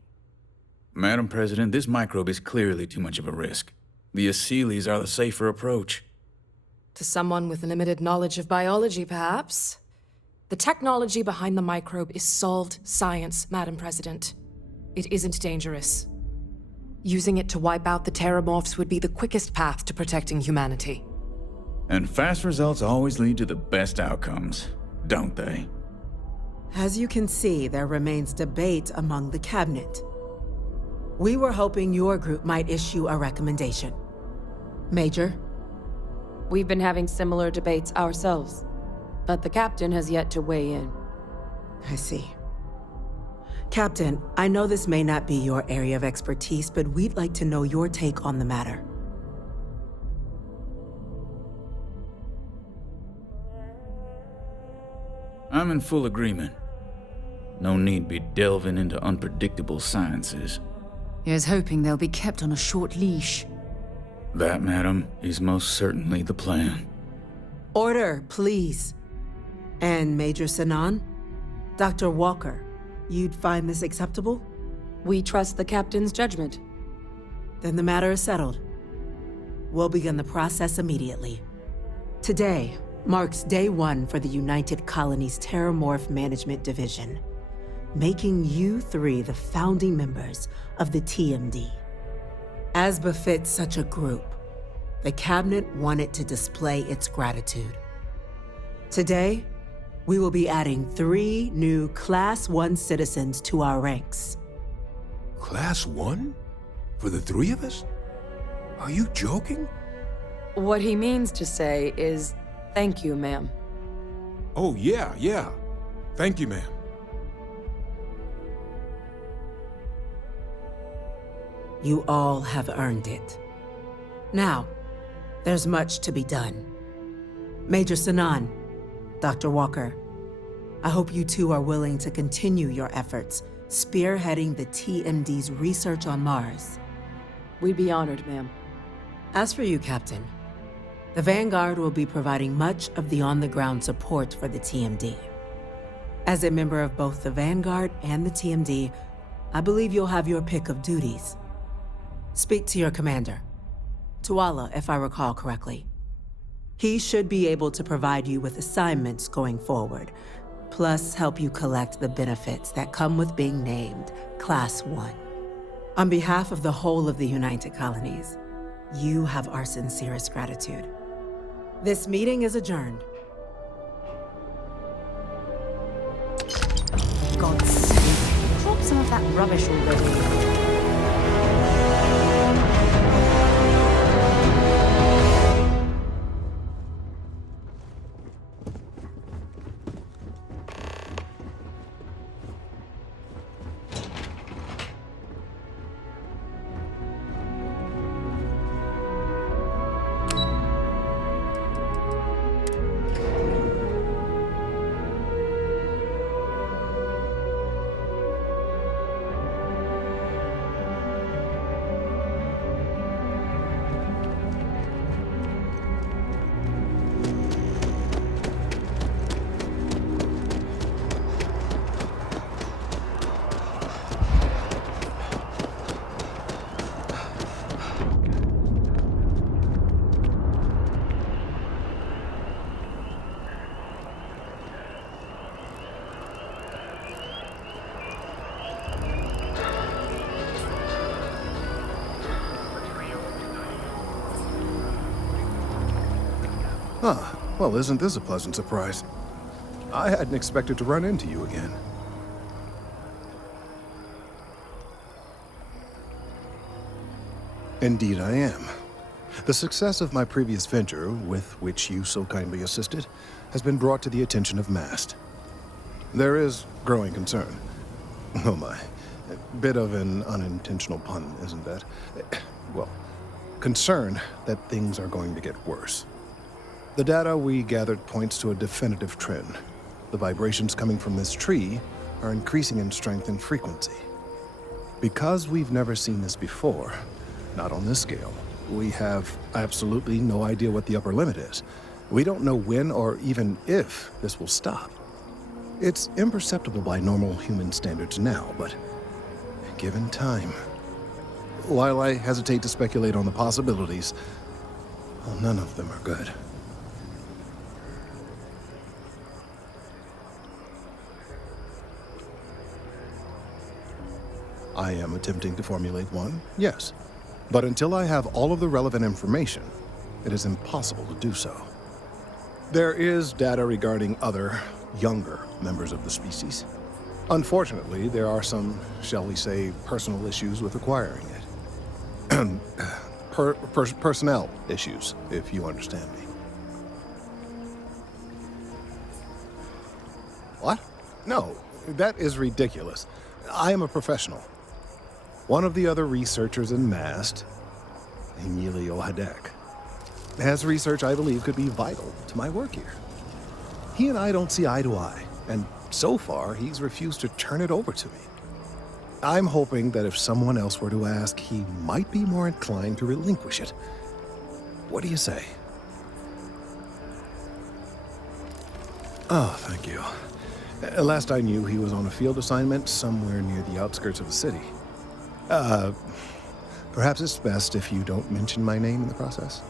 Madam President, this microbe is clearly too much of a risk. The Aseles are the safer approach. To someone with limited knowledge of biology, perhaps. The technology behind the microbe is solved science, Madam President. It isn't dangerous. Using it to wipe out the Terramorphs would be the quickest path to protecting humanity. And fast results always lead to the best outcomes, don't they? As you can see, there remains debate among the Cabinet. We were hoping your group might issue a recommendation. Major? We've been having similar debates ourselves, but the Captain has yet to weigh in. I see. Captain, I know this may not be your area of expertise, but we'd like to know your take on the matter. I'm in full agreement. No need be delving into unpredictable sciences. Here's hoping they'll be kept on a short leash. That, madam, is most certainly the plan. Order, please. And Major Sinan? Dr. Walker, you'd find this acceptable? We trust the Captain's judgment. Then the matter is settled. We'll begin the process immediately. Today marks day one for the United Colonies Terramorph Management Division, making you three the founding members of the TMD. As befits such a group, the Cabinet wanted to display its gratitude. Today, we will be adding 3 new Class 1 citizens to our ranks. Class 1? For the 3 of us? Are you joking? What he means to say is, thank you, ma'am. Oh, yeah. Thank you, ma'am. You all have earned it. Now, there's much to be done. Major Sinan, Dr. Walker, I hope you two are willing to continue your efforts, spearheading the TMD's research on Mars. We'd be honored, ma'am. As for you, Captain, the Vanguard will be providing much of the on-the-ground support for the TMD. As a member of both the Vanguard and the TMD, I believe you'll have your pick of duties. Speak to your commander, Tuala, if I recall correctly. He should be able to provide you with assignments going forward, plus help you collect the benefits that come with being named Class 1. On behalf of the whole of the United Colonies, you have our sincerest gratitude. This meeting is adjourned. God's sake, drop some of that rubbish already. Huh. Well, isn't this a pleasant surprise? I hadn't expected to run into you again. Indeed I am. The success of my previous venture, with which you so kindly assisted, has been brought to the attention of MAST. There is growing concern. Oh my. Bit of an unintentional pun, isn't that? Well, concern that things are going to get worse. The data we gathered points to a definitive trend. The vibrations coming from this tree are increasing in strength and frequency. Because we've never seen this before, not on this scale, we have absolutely no idea what the upper limit is. We don't know when or even if this will stop. It's imperceptible by normal human standards now, but given time. While I hesitate to speculate on the possibilities, well, none of them are good. I am attempting to formulate one, yes. But until I have all of the relevant information, it is impossible to do so. There is data regarding other, younger members of the species. Unfortunately, there are some, shall we say, personal issues with acquiring it. Personnel issues, if you understand me. What? No, that is ridiculous. I am a professional. One of the other researchers in MAST, Emilio Hadek, has research I believe could be vital to my work here. He and I don't see eye to eye, and so far he's refused to turn it over to me. I'm hoping that if someone else were to ask, he might be more inclined to relinquish it. What do you say? Oh, thank you. Last I knew, he was on a field assignment somewhere near the outskirts of the city. Perhaps it's best if you don't mention my name in the process.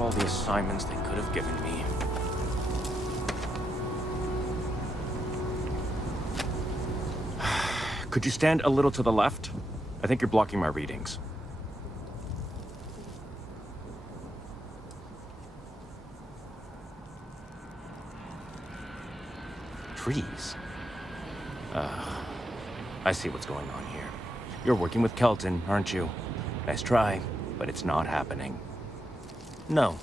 All the assignments they could have given me. Could you stand a little to the left? I think you're blocking my readings. Trees? I see what's going on here. You're working with Kelton, aren't you? Nice try, but it's not happening. No.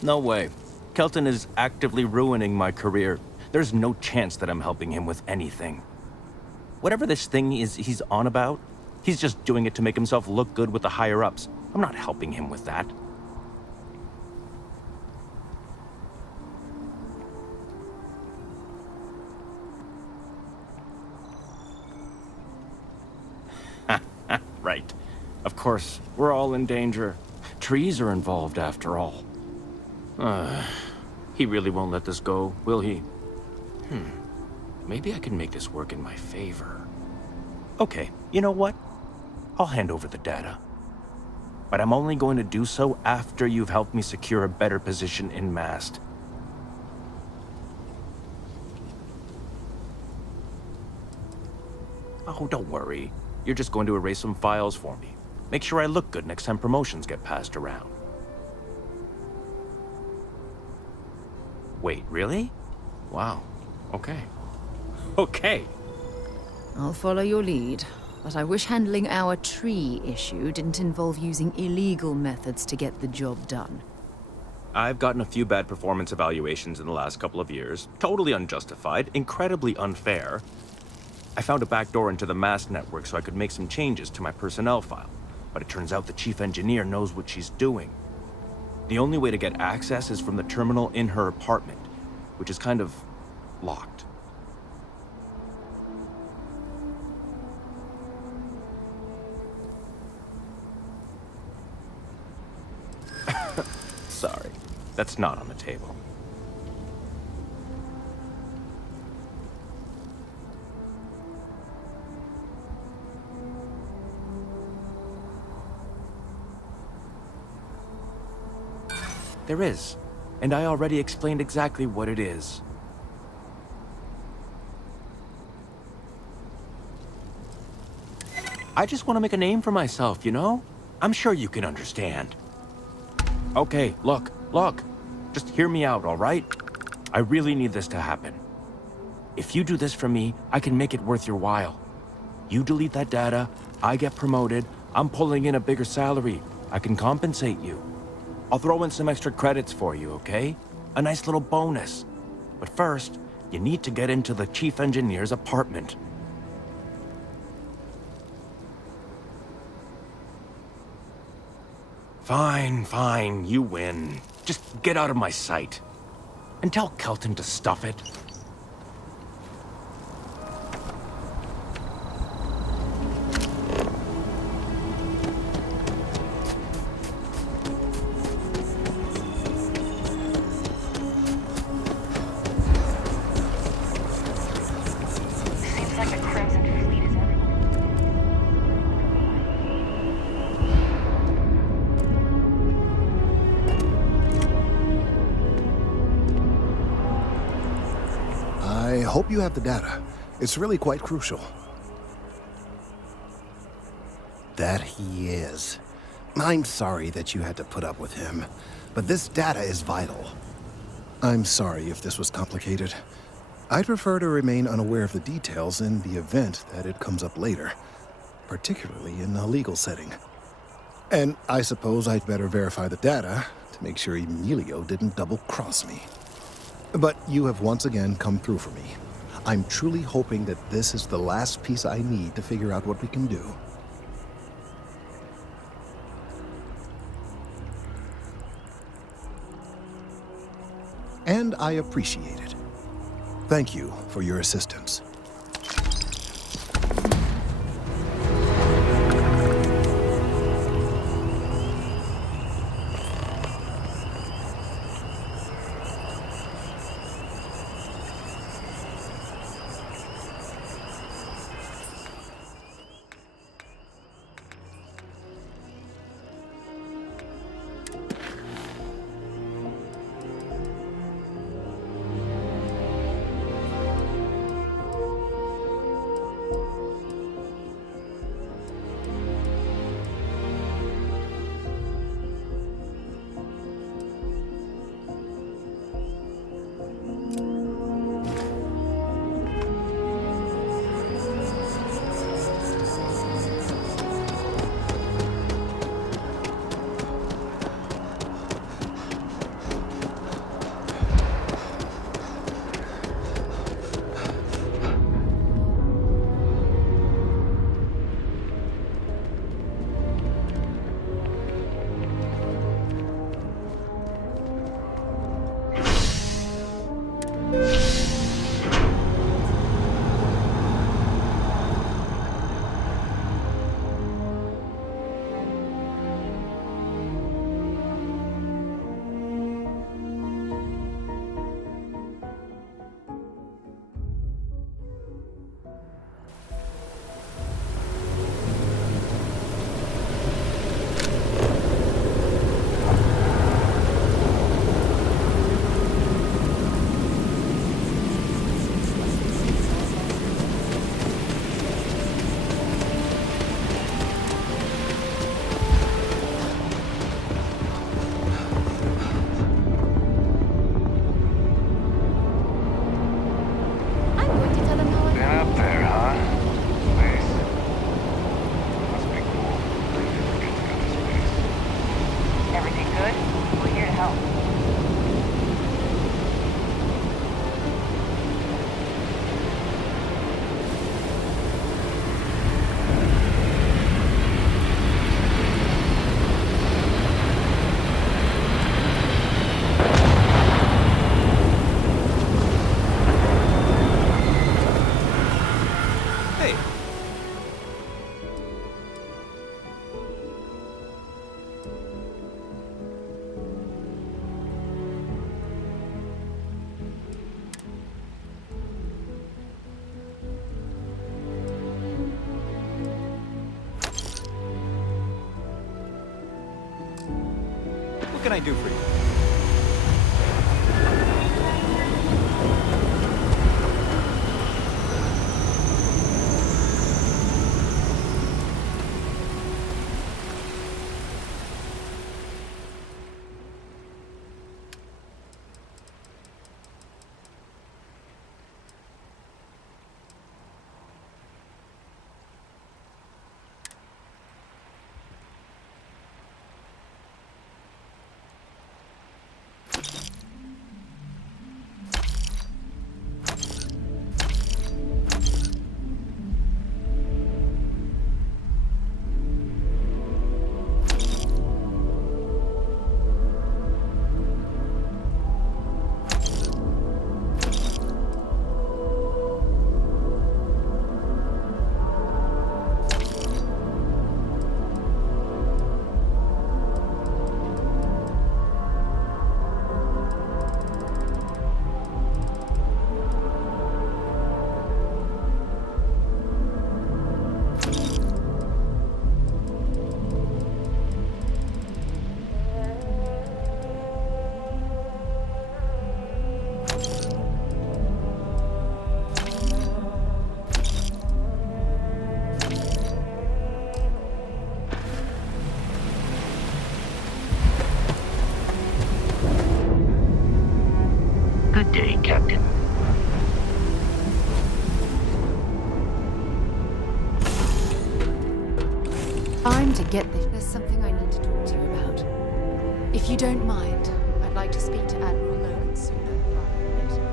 No way. Kelton is actively ruining my career. There's no chance that I'm helping him with anything. Whatever this thing is he's on about, he's just doing it to make himself look good with the higher-ups. I'm not helping him with that. Right. Of course, we're all in danger. Trees are involved, after all. He really won't let this go, will he? Maybe I can make this work in my favor. Okay, you know what? I'll hand over the data. But I'm only going to do so after you've helped me secure a better position in MAST. Oh, don't worry. You're just going to erase some files for me. Make sure I look good next time promotions get passed around. Wait, really? Wow. Okay. Okay. I'll follow your lead, but I wish handling our tree issue didn't involve using illegal methods to get the job done. I've gotten a few bad performance evaluations in the last couple of years. Totally unjustified, incredibly unfair. I found a backdoor into the MAST network so I could make some changes to my personnel file. but it turns out the chief engineer knows what she's doing. The only way to get access is from the terminal in her apartment, which is kind of locked. Sorry, that's not on the table. There is, and I already explained exactly what it is. I just want to make a name for myself, you know? I'm sure you can understand. Okay, look. Just hear me out, all right? I really need this to happen. If you do this for me, I can make it worth your while. You delete that data, I get promoted, I'm pulling in a bigger salary. I can compensate you. I'll throw in some extra credits for you, okay? A nice little bonus. But first, you need to get into the chief engineer's apartment. Fine, you win. Just get out of my sight. And tell Kelton to stuff it. Seems like the Crimson Fleet is everywhere. I hope you have the data. It's really quite crucial. That he is. I'm sorry that you had to put up with him, but this data is vital. I'm sorry if this was complicated. I'd prefer to remain unaware of the details in the event that it comes up later, particularly in a legal setting. And I suppose I'd better verify the data to make sure Emilio didn't double-cross me. But you have once again come through for me. I'm truly hoping that this is the last piece I need to figure out what we can do. And I appreciate it. Thank you for your assistance. can I do for you? Good day, Captain. I'm to get this. There's something I need to talk to you about. If you don't mind, I'd like to speak to Admiral Logan sooner rather than later.